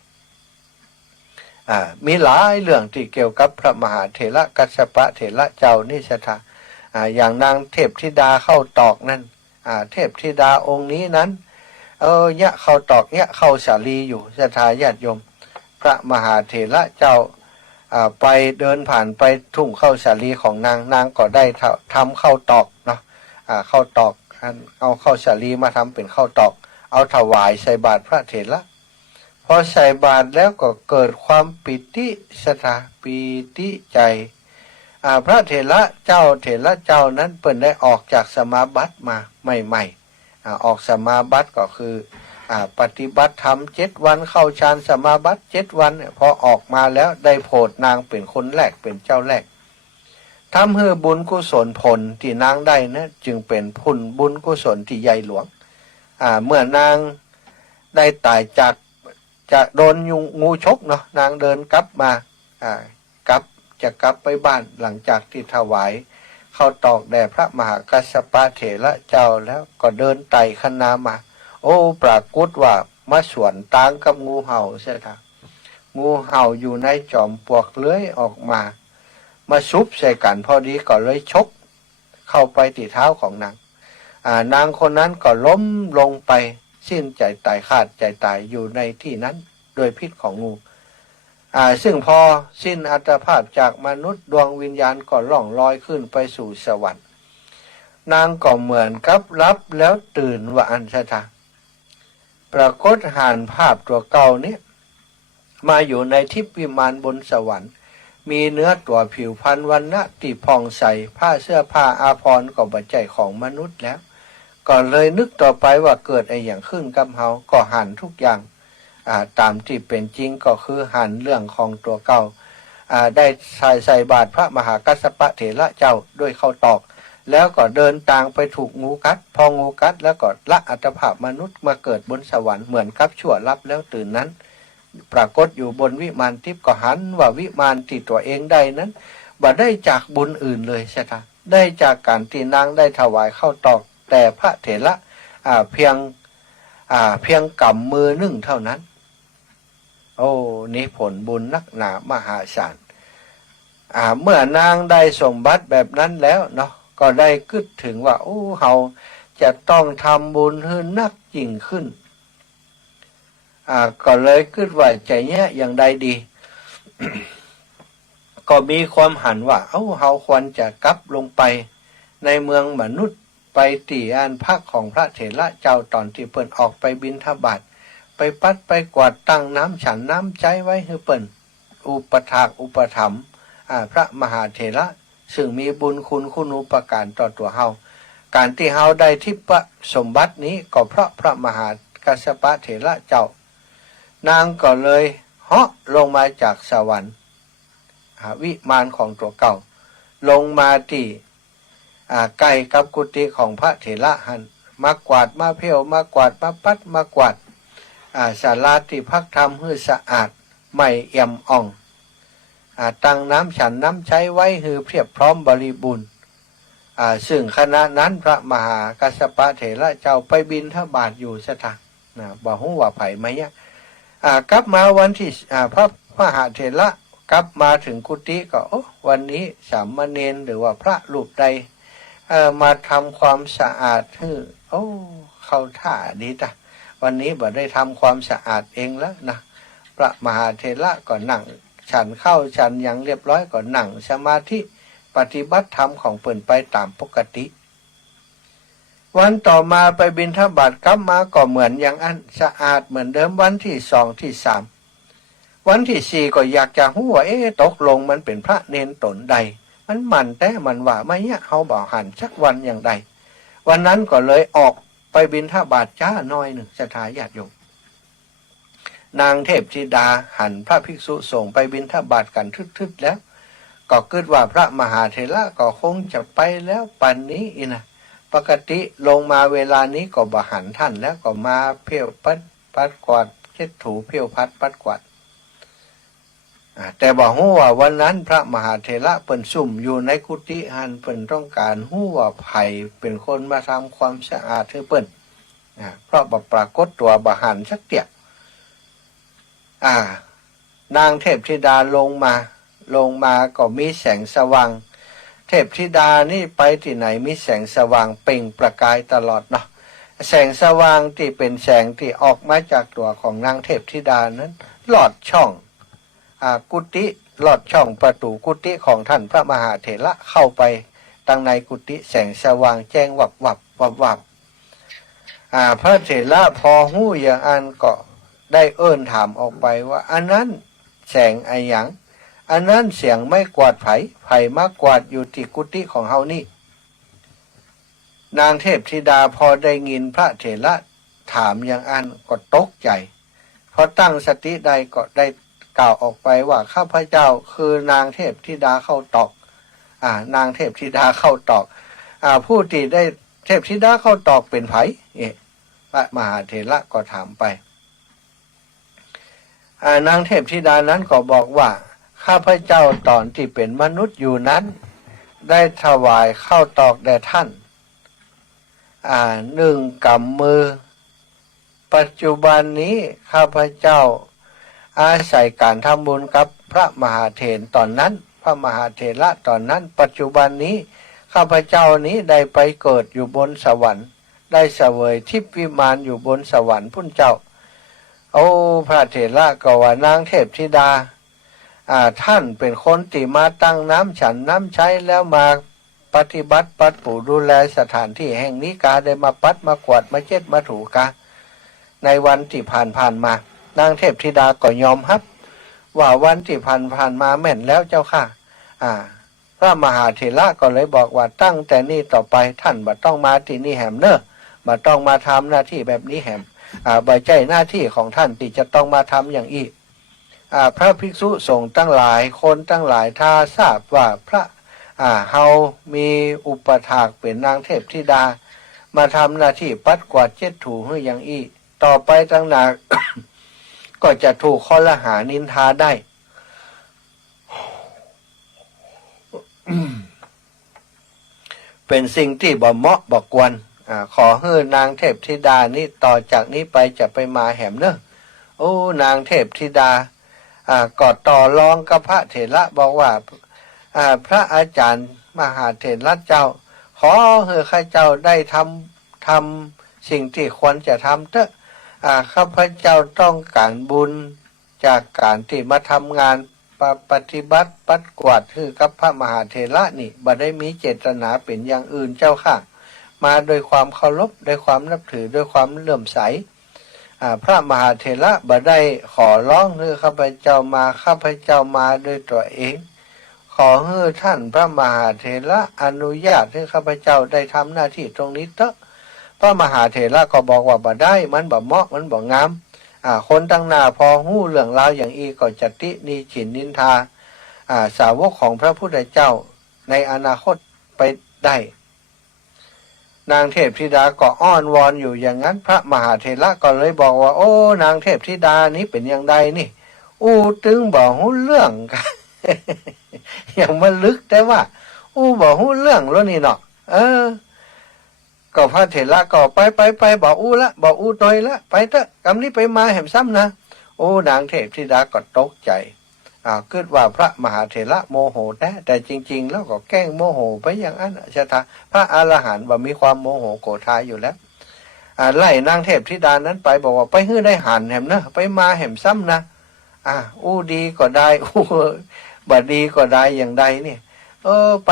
มีหลายเรื่องที่เกี่ยวกับพระมหาเถระกัสสปะเถระเจ้านี่ใช่ไหมอย่างนางเทพธิดาเข้าตอกนั้นเทพธิดาองค์นี้นั้นยะเข้าตอกยะเข้าสาลีอยู่สถาญาติโยมพระมหาเถระเจ้าไปเดินผ่านไปทุ่งเข้าสาลีของนางก็ได้ทำเข้าตอกเนาะเข้าตอกเอาเข้าสาลีมาทำเป็นเข้าตอกเอาถวายใส่บาตรพระเถระพอใส่บาตรแล้วก็เกิดความปิติปีติใจพระเถระเจ้านั้นเปิ่นได้ออกจากสมาบัติมาใหม่ๆออกสมาบัติก็คือปฏิบัติธรรม7 วันเข้าฌานสมาบัติ7 วันพอออกมาแล้วได้โพธนางเป็นคนแรกเป็นเจ้าแรกทำให้บุญกุศลผลที่นางได้นะจึงเป็นผลบุญกุศลที่ใหญ่หลวงเมื่อนางได้ตายจากจะโดนงูชกเนาะนางเดินกลับมากลับไปบ้านหลังจากที่ถวายเข้าตอกแด่พระมหากัสสปะเถระเจ้าแล้วก็เดินไต่คณามาโอ้ปรากฏว่ามาสวนต่างกับงูเห่าใช่ไหมงูเห่าอยู่ในจอมปลวกเลื้อยออกมาซุบใส่กันพอดีก็เลยชกเข้าไปที่เท้าของนางนางคนนั้นก็ล้มลงไปสิ้นใจตายขาดใจตายอยู่ในที่นั้นโดยพิษของงูซึ่งพอสิ้นอัตภาพจากมนุษย์ดวงวิญญาณก็ล่องลอยขึ้นไปสู่สวรรค์ นางก็เหมือนกับรับแล้วตื่นว่าอันสถาปรากฏหานภาพตัวเก่านี้มาอยู่ในทิพย์วิมานบนสวรรค์มีเนื้อตัวผิวพรรณวรรณะที่ผ่องใสผ้าเสื้อผ้าอาภรณ์ก็บัจจัยของมนุษย์แล้วก็เลยนึกต่อไปว่าเกิดไอ้อย่างขึ้นกับเฮาก็หันทุกอย่างตามที่เป็นจริงก็คือหันเรื่องของตัวเก่าได้ใส่บาตรพระมหากัสสปะเถระเจ้าด้วยเข้าตอกแล้วก็เดินทางไปถูกงูกัดพองูกัดแล้วก็ละอัตภาพมนุษย์มาเกิดบนสวรรค์เหมือนกับชั่วลับแล้วตื่นนั้นปรากฏอยู่บนวิมานทิพย์ก็หันว่าวิมานที่ตัวเองได้นั้นบ่ได้จากบุญอื่นเลยใช่ไหมได้จากการที่นางได้ถวายเข้าตอกแต่พระเถระเพียงกำมือนึ่งเท่านั้นโอ้นี่ผลบุญนักหนามหาศาลเมื่อนางได้สมบัติแบบนั้นแล้วเนาะก็ได้กึดถึงว่าโอ้เฮาจะต้องทำบุญให้นักยิ่งขึ้นก็เลยคิดว่าใจเนี้ยอย่างใดดี ก็มีความหันว่าเฮาควรจะกลับลงไปในเมืองมนุษย์ไปตีอันพักของพระเถระเจ้าตอนที่เปิ้นออกไปบิณฑบาตไปปัดไปกวาดตั้งน้ำฉันน้ำใจไว้ให้เปิ้นอุปถากอุปถัมภ์พระมหาเถระซึ่งมีบุญคุณูปการต่อตัวเฮาการที่เฮาได้ทิพย์สมบัตินี้ก็เพราะพระมหากัสสปะเถระเจ้านางก็เลยเหาะลงมาจากสวรรค์วิมานของตัวเก่าลงมาที่ใกล้กับกุฏิของพระเถระหันมากวาดมาเพียวมากวาดมาปัดมากวาดศาลาที่พักธรรมให้สะอาดไม่เอี่ยมอ่องตั้งน้ำฉันน้ำใช้ไว้ให้เพียบพร้อมบริบูรณ์ซึ่งขณะนั้นพระมหากัสสปะเถระเจ้าไปบิณฑบาตอยู่สถานบ่ฮู้ว่าไผมาเนี่ยกลับมาวันที่พระมหาเถระกลับมาถึงกุฏิก็วันนี้สามเณรหรือว่าพระรูปใดมาทำความสะอาดให้เข้าท่าดีจ้ะวันนี้บ่ได้ทำความสะอาดเองแล้วนะพระมหาเถระก็นั่งฉันเข้าฉันอย่างเรียบร้อยก็นั่งสมาธิปฏิบัติธรรมของเปิ่นไปตามปกติวันต่อมาไปบิณฑบาตกลับมาก็เหมือนอย่างอันสะอาดเหมือนเดิมวันที่สองที่สามวันที่สี่ก็อยากจะหู้ว่าตกลงมันเป็นพระเนนตนใดมันแต่มันว่าไม่เนี่ยเฮาบ่หันสักวันอย่างใดวันนั้นก็เลยออกไปบิณฑบาตจ้าน้อยหนึ่งศรัทธาญาติโยมนางเทพธิดาหันพระภิกษุส่งไปบิณฑบาตกันทึดๆแล้วก็คิดว่าพระมหาเถระก็คงจะไปแล้วปันนี้นะปกติลงมาเวลานี้ก็บ่หันท่านแล้วก็มาเพี้ยวปัดกวาดเช็ดถูเพี้ยวปัดกวาดแต่บอกฮู้ว่าวันนั้นพระมหาเถระเปิ่นซุ่มอยู่ในกุฏิหันเปิ่นต้องการฮู้ว่าไผเป็นคนมาทำความสะอาดให้เปิ่นเพราะบ่ปรากฏตัวบ่หันสักเตียนางเทพธิดาลงมาก็มีแสงสว่างเทพธิดานี่ไปที่ไหนมีแสงสว่างเปล่งประกายตลอดเนาะแสงสว่างที่เป็นแสงที่ออกมาจากตัวของนางเทพธิดานั้นหลอดช่องกุฏิหลอดช่องประตูกุฏิของท่านพระมหาเถระเข้าไปตั้งในกุฏิแสงสว่างแจ้งวับพระเถระพอหู้อย่างอันก็ได้ถามออกไปว่าอันนั้นแสงไอหยังอันนั้นเสียงไม่กวาดไผ่มากวาดอยู่ที่กุฏิของเฮานี่นางเทพธิดาพอได้ยินพระเถระถามอย่างอันก็ตกใจพอตั้งสติได้ก็ได้กล่าวออกไปว่าข้าพเจ้าคือนางเทพธิดาเข้าตอกนางเทพธิดาเข้าตอกผู้ที่ได้เทพธิดาเข้าตอกเป็นไผพระมหาเถระก็ถามไปนางเทพธิดานั้นก็บอกว่าข้าพเจ้าตอนที่เป็นมนุษย์อยู่นั้นได้ถวายข้าวตอกแด่ท่าน1 กำมือปัจจุบันนี้ข้าพเจ้าอาศัยการทำบุญกับพระมหาเถรตอนนั้นพระมหาเถระตอนนั้นปัจจุบันนี้ข้าพเจ้านี้ได้ไปเกิดอยู่บนสวรรค์ได้เสวยทิพย์วิมานอยู่บนสวรรค์พุ่นเจ้าพระเถระก็ว่านางเทพธิดาท่านเป็นคนที่มาตั้งน้ำฉันน้ำใช้แล้วมา ปฏิบัติปัดปู่ดูแลสถานที่แห่งนี้กาได้มาปัดมากวาดมาเช็ดมาถูกาในวันที่ผ่านมานางเทพธิดาก็ยอมรับว่าวันที่ผ่านมาแม่นแล้วเจ้าค่ะพระมหาเถระก็เลยบอกว่าตั้งแต่นี้ต่อไปท่านบ่ต้องมาที่นี่แหมเนอะบ่ต้องมาทำหน้าที่แบบนี้แหมบ่ใช่หน้าที่ของท่านที่จะต้องมาทำอย่างอีกพระภิกษุสงฆ์ตั้งหลายคนตั้งหลายถ้าทราบว่าพระเฮามีอุปถากเป็นนางเทพธิดามาทำหน้าที่ปัดกวาดเช็ดถูให้อย่างอีต่อไปตั้งหนา ก็จะถูกข้อละหานินทาได้ เป็นสิ่งที่บ่เหมาะบ่ควรขอให้นางเทพธิดานี้ต่อจากนี้ไปจะไปมาแหมเนอะโอ้นางเทพธิดาก็ต่อรองกับพระเถระบอกว่าพระอาจารย์มหาเถระเจ้าขอให้ข้าเจ้าได้ทำสิ่งที่ควรจะทำเถอะข้าพเจ้าต้องการบุญจากการที่มาทำงานปฏิบัติปัดกวาดคือกับพระมหาเถระนี่บ่ได้มีเจตนาเป็นอย่างอื่นเจ้าค่ะมาโดยความเคารพด้วยความนับถือด้วยความเลื่อมใสพระมหาเถระบ่ได้ขอร้องให้ข้าพเจ้ามาด้วยตัวเองขอให้ท่านพระมหาเถระอนุญาตให้ข้าพเจ้าได้ทำหน้าที่ตรงนี้เถอะพระมหาเถระก็บอกว่าบ่ได้มันบ่เหมาะมันบ่งามคนตั้งหน้าพอหู้เรื่องราวอย่างอีก็จะตินีฉินนินทาสาวกของพระพุทธเจ้าในอนาคตไปได้นางเทพธิดาก็อ้อนวอนอยู่อย่างนั้นพระมหาเถระก็เลยบอกว่าโอ้นางเทพธิดานี้เป็นอย่างใดนี่ตึงบอกหู้เรื่องกัน อย่างมันลึกแต่ว่าบอกหู้เรื่องแล้วนี่เนาะก็พระเถระก็ไปบอกละบอกน้อยละไปเถอะกำนี้ไปมาแหมซ้ำนะนางเทพธิดาก็ตกใจคิดว่าพระมหาเถระโมโหแต่จริงๆแล้วก็แกล้งโมโหไปอย่างนั้นชะตาพระอรหันต์ว่ามีความโมโหโกรธาอยู่แล้วไล่นางเทพธิดานั้นไปบอกว่าไปให้ได้หันแหมนะไปมาแหมซ้ำนะดีก็ได้บ่ดีก็ได้อย่างใดเนี่ยไป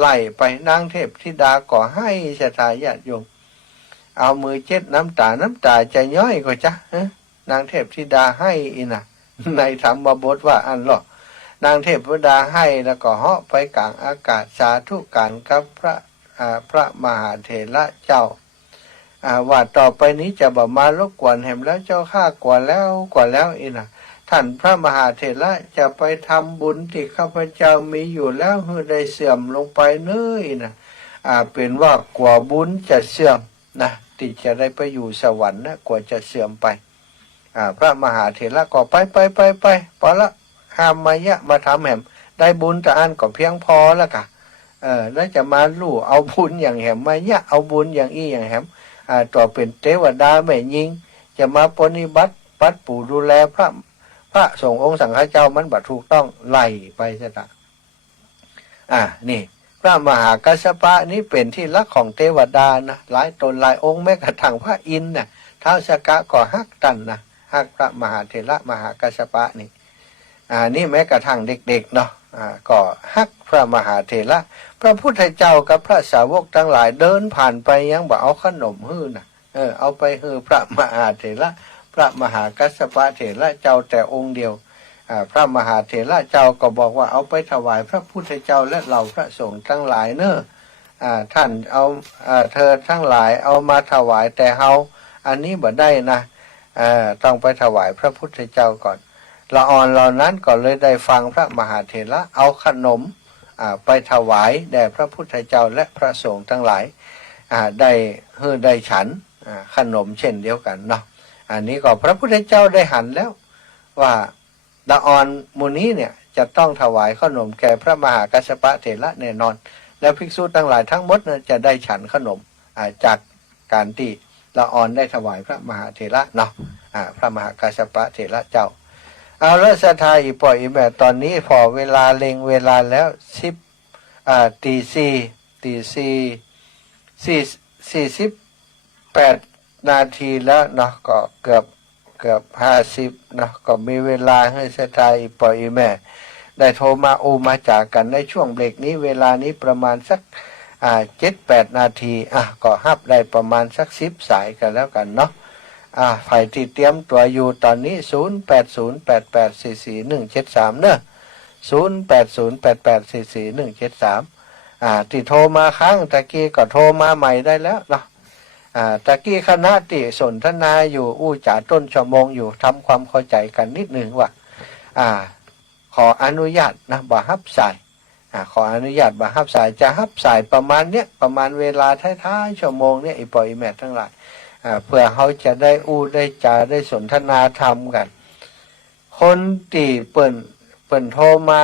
ไล่ไปนางเทพธิดาก็ให้ชะตาญาติโยมเอามือเช็ดน้ำตาจะย้อยก็จ้ะนางเทพธิดาให้อีน่ะในธรรมบทว่าอันหรอกนางเทพธิดาให้แล้วก็เหาะไปกลางอากาศสาธุการกับพระมหาเถระเจ้าว่าต่อไปนี้จะบ่มารบกวนแหมแล้วเจ้าข้ากว่าแล้วอีน่ะท่านพระมหาเถระจะไปทำบุญที่ข้าพเจ้ามีอยู่แล้วให้ได้เสื่อมลงไปเนื้อนะเป็นว่ากว่าบุญจะเสื่อมนะที่จะได้ไปอยู่สวรรค์นะกว่าจะเสื่อมไปพระมหาเถระก็ไปพอละห้ามมาทำแหมได้บุญแต่อันก็เพียงพอแล้วค่ะแล้วจะมาลู่เอาบุญอย่างแหมเอาบุญอย่างอย่างแหมต่อเป็นเทวดาแม่ยิงจะมาปฏิบัติปัดปู่ดูแลพระสงฆ์องค์สังฆเจ้ามันบัดถูกต้องไล่ไปซะตะนี่พระมหากัสสปะนี้เป็นที่รักของเทวดานะหลายตนหลายองค์แม้กระทั่งพระอินทร์น่ะท้าวสกะก็ฮักกันนะฮักพระมหาเถระมหากัสสปะนี่นี่แม้กระทั่งเด็กๆเนาะก็ฮักพระมหาเถระพระพุทธเจ้ากับพระสาวกทั้งหลายเดินผ่านไปยังบอกเอาขนมฮื้อน่ะเอาไปฮื้อพระมหาเถระพระมหากัสสปะเถระเจ้าแต่องค์เดียวพระมหาเถระเจ้าก็บอกว่าเอาไปถวายพระพุทธเจ้าและเหล่าพระสงฆ์ทั้งหลายเนอะท่านเอาเธอทั้งหลายเอามาถวายแต่เฮาอันนี้บ่ได้นะต้องไปถวายพระพุทธเจ้าก่อนละอ่อนเหล่านั้นก็เลยได้ฟังพระมหาเถระเอาขนมไปถวายแด่พระพุทธเจ้าและพระสงฆ์ทั้งหลายได้ฉันขนมเช่นเดียวกันเนาะอันนี้ก็พระพุทธเจ้าได้หันแล้วว่าละอ่อนมูนี้เนี่ยจะต้องถวายขนมแก่พระมหากัสสปะเถระแน่นอนและภิกษุทั้งหลายทั้งหมดจะได้ฉันขนมจากการที่ละอ่อนได้ถวายพระมหาเถระเนาะพระมหากัสสปะเถระเจ้าเอาละศรัทธาอีปล่อยอีแม่ตอนนี้พอเวลาเล็งเวลาแล้วตี48 นาทีแล้วเนาะก็เกือบ50เนาะก็มีเวลาให้ศรัทธาอีปล่อยอีแม่ ได้โทรมาโอมาจากกันในช่วงเบรกนี้เวลานี้ประมาณสัก7-8 นาทีก็ฮับได้ประมาณสัก10 สายกันแล้วกันเนาะฝ่ายที่เตรียมตัวอยู่ตอนนี้0808844173เนอะ0808844173ที่โทรมาครั้งตะกี้ก็โทรมาใหม่ได้แล้วเนาะตะกี้คณะติสนทนาอยู่จ่าต้นชั่วโมงอยู่ทำความเข้าใจกันนิดหนึ่งว่าขออนุญาตนะบ่ฮับสายขออนุญาตบ่ฮับสายจะฮับสายประมาณเนี้ยประมาณเวลาท้ายๆชั่วโมงเนี้ยอีปอยแม่ทั้งหลายเพื่อเขาจะได้ได้จาได้สนทนาธรรมกันคนตีเปิ่นโทรมา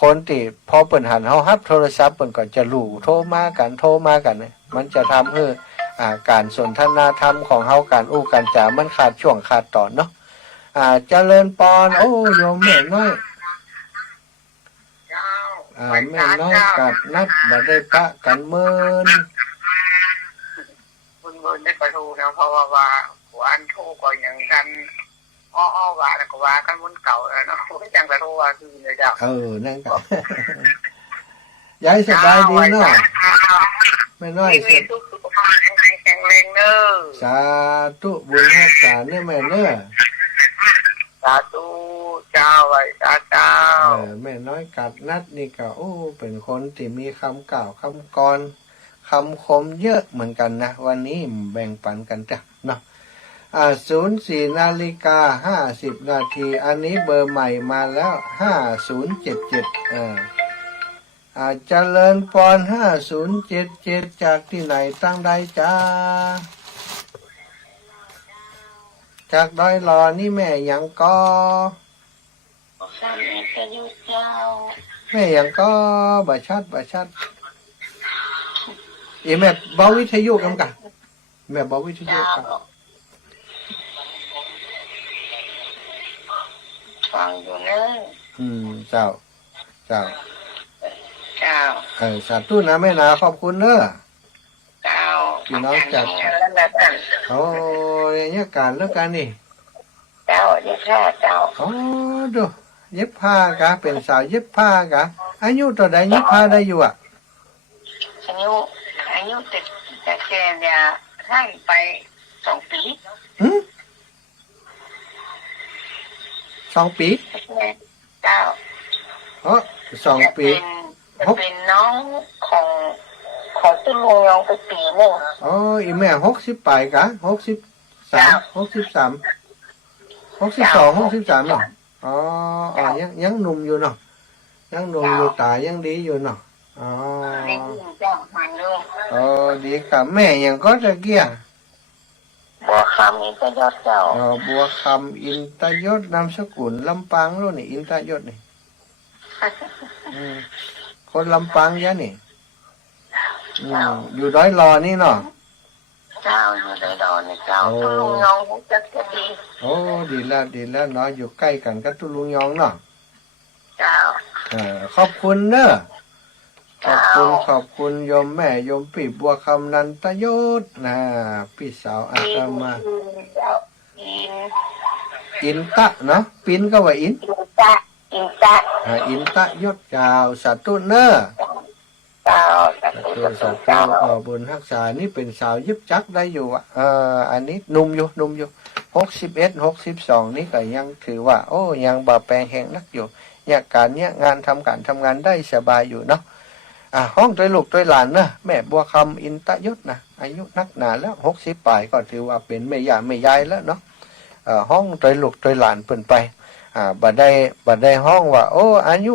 คนตีพอเปิ่นหันเขาฮับโทรศัพท์เปิ่นก่อนจะรู้โทรมากันเนี่ยมันจะทำให้การสนทนาธรรมของเขาการการจามันขาดช่วงขาดตอนเนาะเจริญปอนโยมแม่น้อยแม่น้อยกับนัดมาได้ปะกันเมินคุณได้กระทูนะเพราะว่าวันทูก็อย่างกันว่าแล้วก็ว่ากันวันเก่าแล้วเนาะไม่จังกระทูว่าคือเลยเจ้านั่นก็ยายสบายดีเนาะแม่น้อยสุขภาพแข็งแรงเด้อสาธุบุญรักษาเนี่ยแม่เนาะสาธุเจ้าไว้เจ้าแม่น้อยกัดนัดนี่ก็เป็นคนที่มีคำกล่าวคำกรคำคมเยอะเหมือนกันนะวันนี้แบ่งปันกันจ้ะเนาะ04:50 นาทีอันนี้เบอร์ใหม่มาแล้ว5077เจริญพร5077จากที่ไหนตั้งใดจ้าจากดอยหลอนี่แม่ยังก็แม่ยังก็บ่ชัดแม่เบาวิทยุกันกันแม่เบาวิทยุกันฟังอยู่เนอะเจ้าสาธุนะแม่นาขอบคุณเนอะพี่น้องจัดเนี่ยการแล้วกันนี่เย็บผ้าดูเย็บผ้ากะเป็นสาวเย็บผ้ากะอายุตัวใดเย็บผ้าได้อยู่อายุติดแต่แกเนี่ยให้ไป2 ปี2 ปีเจ้า2 ปีเป็นน้องของตุ้ลุงยองไปปีนึงอีแม่60ไปกะ63 62 63เนาะยังหนุ่มอยู่เนาะยังหนุ่มอยู่ตายังดีอยู่เนาะดีกับแม่ยังก็จะเกี้ยบัวคำอินทยศเจ้าบัวคำอินทยศนามสกุลลำปางแล้วนี่อินทยศนี่คนลำปางยะนี่อยู่ดอยรอนี่เนาะเจ้าอยู่ดอยรอนี่เจ้าตุ้ลุงยองจะดีดีแล้วเนาะอยู่ใกล้กันกับตุ้ลุงยองเนาะเจ้าขอบคุณเนอะขอบคุณโยมแม่โยมปีบัวคำนันตยศพี่สาวอาตมาอินตะเนาะปินก็ว่าอินตะยศเจ้าสาธุเนอะสาธุบุญรักษานี่เป็นสาวยิบจักได้อยู่อันนี้หนุ่มอยู่61 62นี่ก็ยังถือว่ายังบ่แปลงแห่งนักอยู่เนี่ยการเนี่ยงานทำงานได้สบายอยู่เนาะห้องตัวลูกตัวหลานนะแม่บัวคำอินตยศนะอายุนักหนาแล้ว60ปลายก็ถือว่าเป็นแม่ย่าแม่ยายแล้วเนาะห้องตัวลูกตัวหลานเพิ่นไปบัดได้ห้องว่าอายุ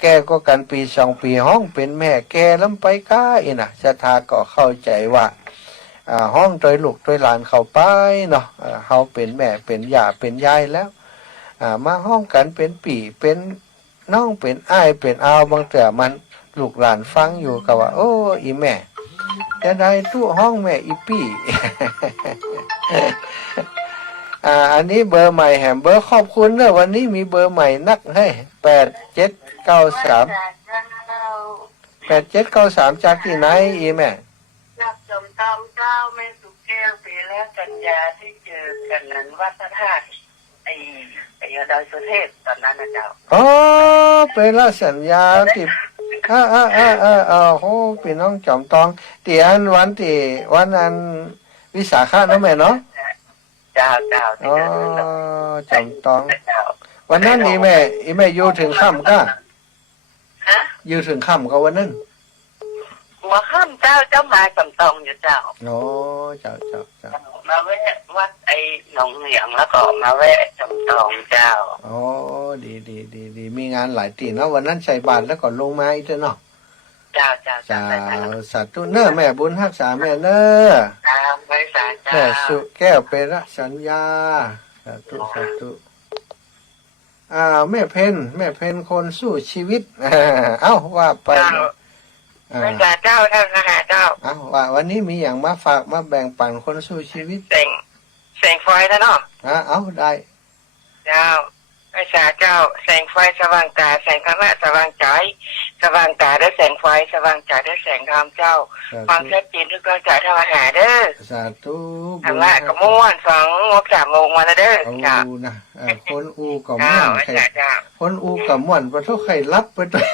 แกก็กันปี2 ปีห้องเป็นแม่แกล้ำไปก้าอีน่ะศรัทธาก็เข้าใจว่าห้องตัวลูกตัวหลานเข้าไปเนาะเฮาเป็นแม่เป็นย่าเป็นยายแล้วมาห้องกันเป็นปีเป็นน้องเป็นอ้ายเป็นอาวบางแต่มันลูกหลานฟังอยู่ก็ว่าอีแม่จะได้ตู้ห้องแม่อีปี้ อันนี้เบอร์ใหม่แหมเบอร์ขอบคุณเนอะวันนี้มีเบอร์ใหม่นักให้8793จากที่ไหนอีแม่จากจมตอมเจ้าแม่สุแก้วปีแล้วกันยาที่เจอกันนั้นวัดพระธาตุ ไปอยู่ดอยสุเทพตอนนั้นนะเจ้า อ๋อเป็นละสัญญาติโหพี่น้องจอมตองตีอันวันตีวันอันวิสาขะนะแม่เนาะ เจ้าที่ อ๋อ เดินแบบ จอมตอง เจ้า วันนั้นอีแม่อยู่ถึงค่ำก็ ฮะ อยู่ถึงค่ำก็วันนั้น หัวค่ำเจ้ามาจำตองอยู่เจ้า โอ้เจ้า มาแวะวัดไอ้หนองเหลียงแล้วก็มาแวะจำตองเจ้า อ๋อดีมีงานหลายตีเนาะวันนั้นใส่บาตรแล้วก็ลงมาอีกเนาะ เจ้า สาธุเนอแม่บุญรักษาแม่เนอ ตามไปสาเจ้า แม่สุแก้วเปรสัญญาสาธุแม่เพนคนสู้ชีวิตเอ้าว่าไป ไปสาเจ้าท่านนะฮะเจ้า เอ้าว่าวันนี้มีอย่างมาฝากมาแบ่งปันคนสู้ชีวิต แสงไฟแล้วเนาะ เอ้าได้ เจ้าไปสาเจ้าแสงไฟสว่างตาแสงธรรมะสว่างใจสว่างตาด้วยแสงไฟสว่างใจด้วยแสงธรรมเจ้าฟังชัดเจนทุกเรื่องจากทำอาหารเด้อ สาธุ ธรรมะก็ม่วนฟังงบ3 โมงมาแล้วเด้อ เอา เจ้า นะคนอูก็ เจ้า ม่วน ไป ใคร สาเจ้า คนอูกับม่วนประทุกใครรับไปด้วย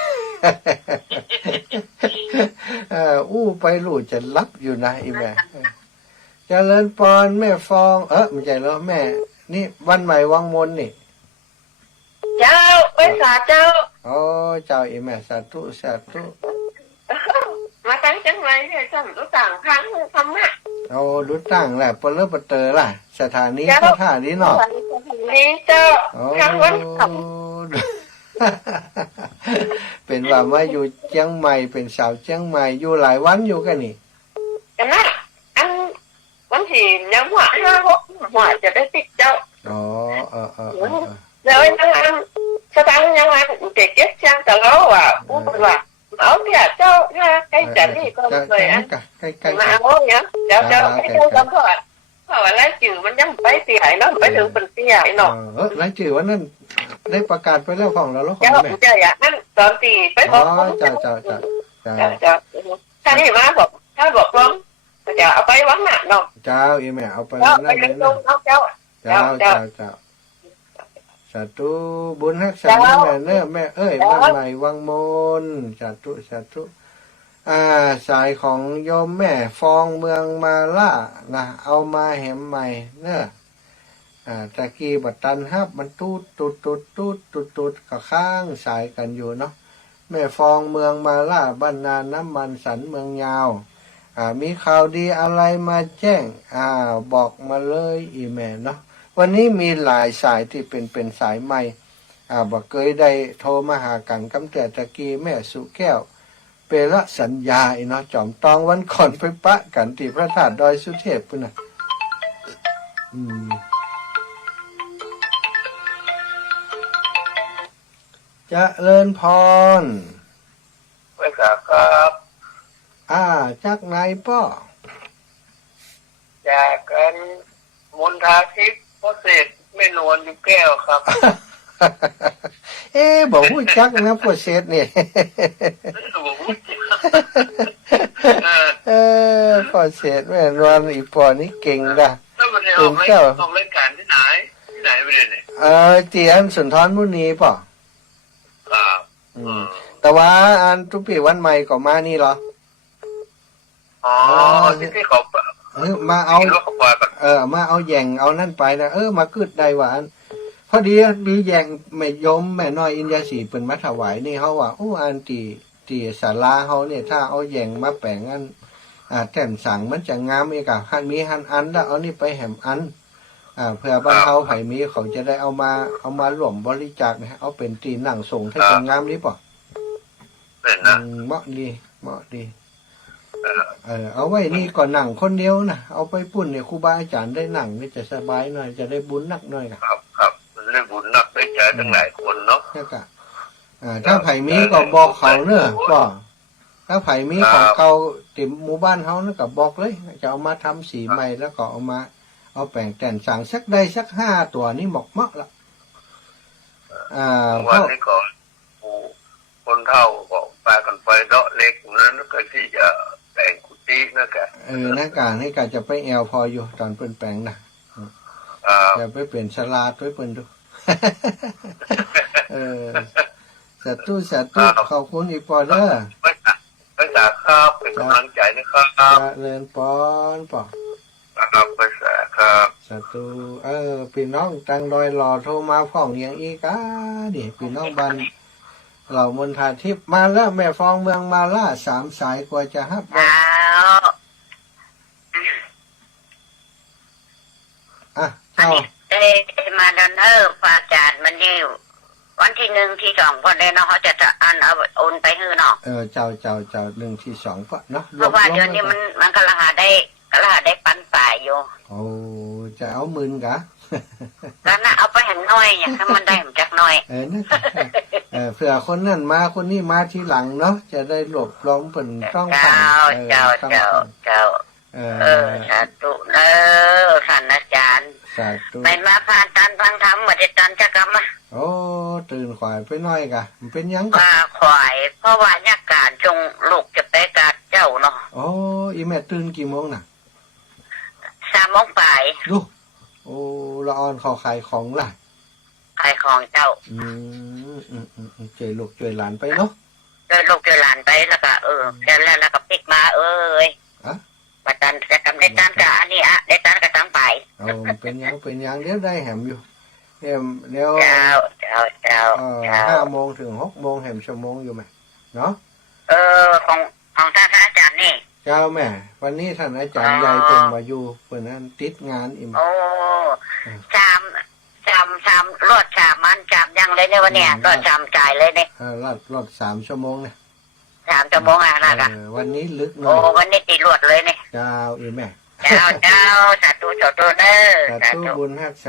อู้ไปรู้จะรับอยู่นะอีแม่เจริญปอนแม่ฟองไม่ใช่แล้วแม่นี่วันใหม่วังมนนี่ เจ้าไปสาเจ้า อ๋อเจ้าอีแม่สาธุ มาตั้งจังไรเนี่ยจำรู้ต่างครั้งธรรมะ เอารู้ตั้งแหละปนเลิศปเตอล่ะสถานีพระธาตุนี้เนาะ นี่เจ้า โอ้ ครั้งวันข เป็นว่ามาอยู่เชียงใหม่เป็นสาวเชียงใหม่อยู่หลายวันอยู่กันนี่ ำกันนะอันวันที่ยังหัว5 หัวจะได้ติดเจ้า อ๋อแล้วยังสตางค์ยังเด็กเจ็ดช่างแต่เราอ่ะพูดว่าเอาเนี่ยเจ้าถ้าใกล้จันนี่ก็เลยอัน ใกล้ มาเอาเนี่ยเจ้าให้เจ้าจำเพราะว่าไล่จื่อมันยังไปเสียเนาะไปถึงเป็นเสียเนาะ รายชื่อวันนั้นได้ประกาศไปแล้วของเราแล้วของ เจ้า แม่ เจ้าอ่ะนั่นตอนตีไปบอกเจ้าถ้านี่มาบอกถ้าบอกร้องจะเอาไปวังหน้าเนาะ เจ้าอีแม่เอาไป เจ้า นั่ ไป นเล เลี้ย ย งลู นะ กเจ้า เจ้าสาธุบุญรักษาแม่เนอแม่เอ้ยบ้านใหม่วังมนสาธุสายของโยมแม่ฟองเมืองมาล่านะเอามาแหมใหม่เนอะตะกี้บัดตันฮับมันตูดก็ข้างสายกันอยู่เนาะแม่ฟองเมืองมาล่าบ้านนาน้ำมันสันเมืองยาวมีข่าวดีอะไรมาแจ้งบอกมาเลยอีแม่เนาะวันนี้มีหลายสายที่เป็นสายใหม่บอกเคยได้โทรมาหากันกำแต่ตะกี้แม่สุแก้วเปละสัญญาอีเนาะจอมตองวันก่อนไปปะกันที่พระธาตุดอยสุเทพพุ่นน่ะเจริญพร ไปครับ จากไหนป้อ จากกันมณฑาทิพย์พระเศษไม่นวลอยู่แก้วครับ บอกพูดจักนะพวกเศษเนี่ยพอเศษแม่นอนอีปอนี่เก่งด่ะ แล้วมันจะออกรายการที่ไหนไปเลยเนี่ย เจียนสุนทรมุนีป่ะ ครับ แต่ว่าอันทุกปีวันใหม่ก็มานี่เหรอ อ๋อที่เขามาเอา มา มาเอาแย่งเอานั่นไปนะมากึดได้หวานพอดีมีแย่งแม่ยมแม่น้อยอินยาสีเป็นมาถวายนี่เขาว่าอันตีศาลาเขาเนี่ยถ้าเอาแย่งมาแปลงอันแท่นสั่งมันจะงามอีกหันมีหันอันแล้วเอานี่ไปแหมอันเพื่อบ้านเขาไผ่มีเขาจะได้เอามาหลวมบริจาคนะเอาเป็นตีหนังส่งถ้าจะงามนี้ป่ะเหมาะดีเอาไว้นี่ก่อนหนังคนเดียวนะเอาไปปุ่นเนี่ยครูบาอาจารย์ได้หนังนี่จะสบายหน่อยจะได้บุญนักหน่อยครับมันได้บุญนักได้ใจทั้งหลายคนเนาะถ้าไผ่มีก็บอกเขาเนอะก็ถ้าไผ่มีของเก่าติมหมู่บ้านเขาเนี่ยก็บอกเลยจะเอามาทำสีใหม่แล้วก็เอาแปลงแต่งสั่งสักได้สัก5 ตัวนี่บอกมากละวันนี้ก่อนคนเท่าบอกปลากันไฟเดาะเล็กนั้นก็ที่จะแต่งกุฏินะแกนักการให้กาจะไปแอลพออยู่ตอนเปิ้นแปลงนะจะไปเปลี่ยนสลาด้วยเปิ้นดู เออสาธุสาธุขอบคุณอีกปอเด้อ ภาษาครับเป็นกำลังใจนะครับ จะเรียนปอนปอ ครับภาษาครับ สาธุพี่น้องตังดอยหล่อโทรมาฟ้องอย่างอีกดิพี่น้องบ้านเหล่ามนทาทิพย์มาแล้วแม่ฟองเมืองมาล่า3 สายกว่าจะฮับได้ แล้ว อ่ะ อัน เจ้า นี้ได้มาดันพระอาจารย์มันนี่วันที่1ที่2คนเลยเนาะเขาจะอันเอาโอนไปให้เนาะ เจ้า1 ที่ 2ก็เนาะ เพราะว่าเดี๋ยวนี้มันก็ราคาได้ปันป่ายอยู่ โอ้จะเอาหมื่นกะ แล้วน่ะเอาไปเห็นน้อยอย่างถ้ามันได้ผมจักน้อย นะเผื่อคนนั่นมาคนนี้มาทีหลังเนาะจะได้หลบล้อมผลต้อง เจ้า เจ้า สาธุท่านอาจารย์ สาธุ ไปมาผ่านตันฟังธรรมมาได้ตันจะกรรมอ่ะ โอ้ตื่นขวายไปหน่อยกะมันเป็นยังกะ ว่าขวายเพราะว่าญาการจงลูกจะไปกาดเจ้าเนาะ โอ้อีแม่ตื่นกี่โมงน่ะ 3 โมงปลาย ดูโอ้ละออนเขาขายของล่ะ ขายของเจ้า ช่วยลูกช่วยหลานไปเนาะ โดยลูกโดยหลานไปแล้วก็แล้วก็ปิกมาประจันจะกำได้ตันกับอันนี้ได้ตันกับตั้งไป เป็นยังเดี๋ยวได้แหมอยู่เดี๋ยว เจ้า 5 โมงถึง 6 โมงแหมชั่วโมงอยู่ไหมเนาะ ของท่านอาจารย์นี่ เจ้าแม่วันนี้ท่านอาจารย์ใหญ่เป็นมาอยู่เพื่อนนั้นติดงานอิ่ม โอ้ชามรถชามมันชามยังเลยเนี่ยวันเนี้ยรถชามจ่ายเลยเนี่ย รถ3 ชั่วโมงเนี่ย 3 ชั่วโมงนะ วันนี้ลึกหน่ โอ้ อย วันนี้ตีรวดเลยเนี่ย เจ้าอีแม่ เจ้าสาธุเด้อ สาธุบุญฮักษา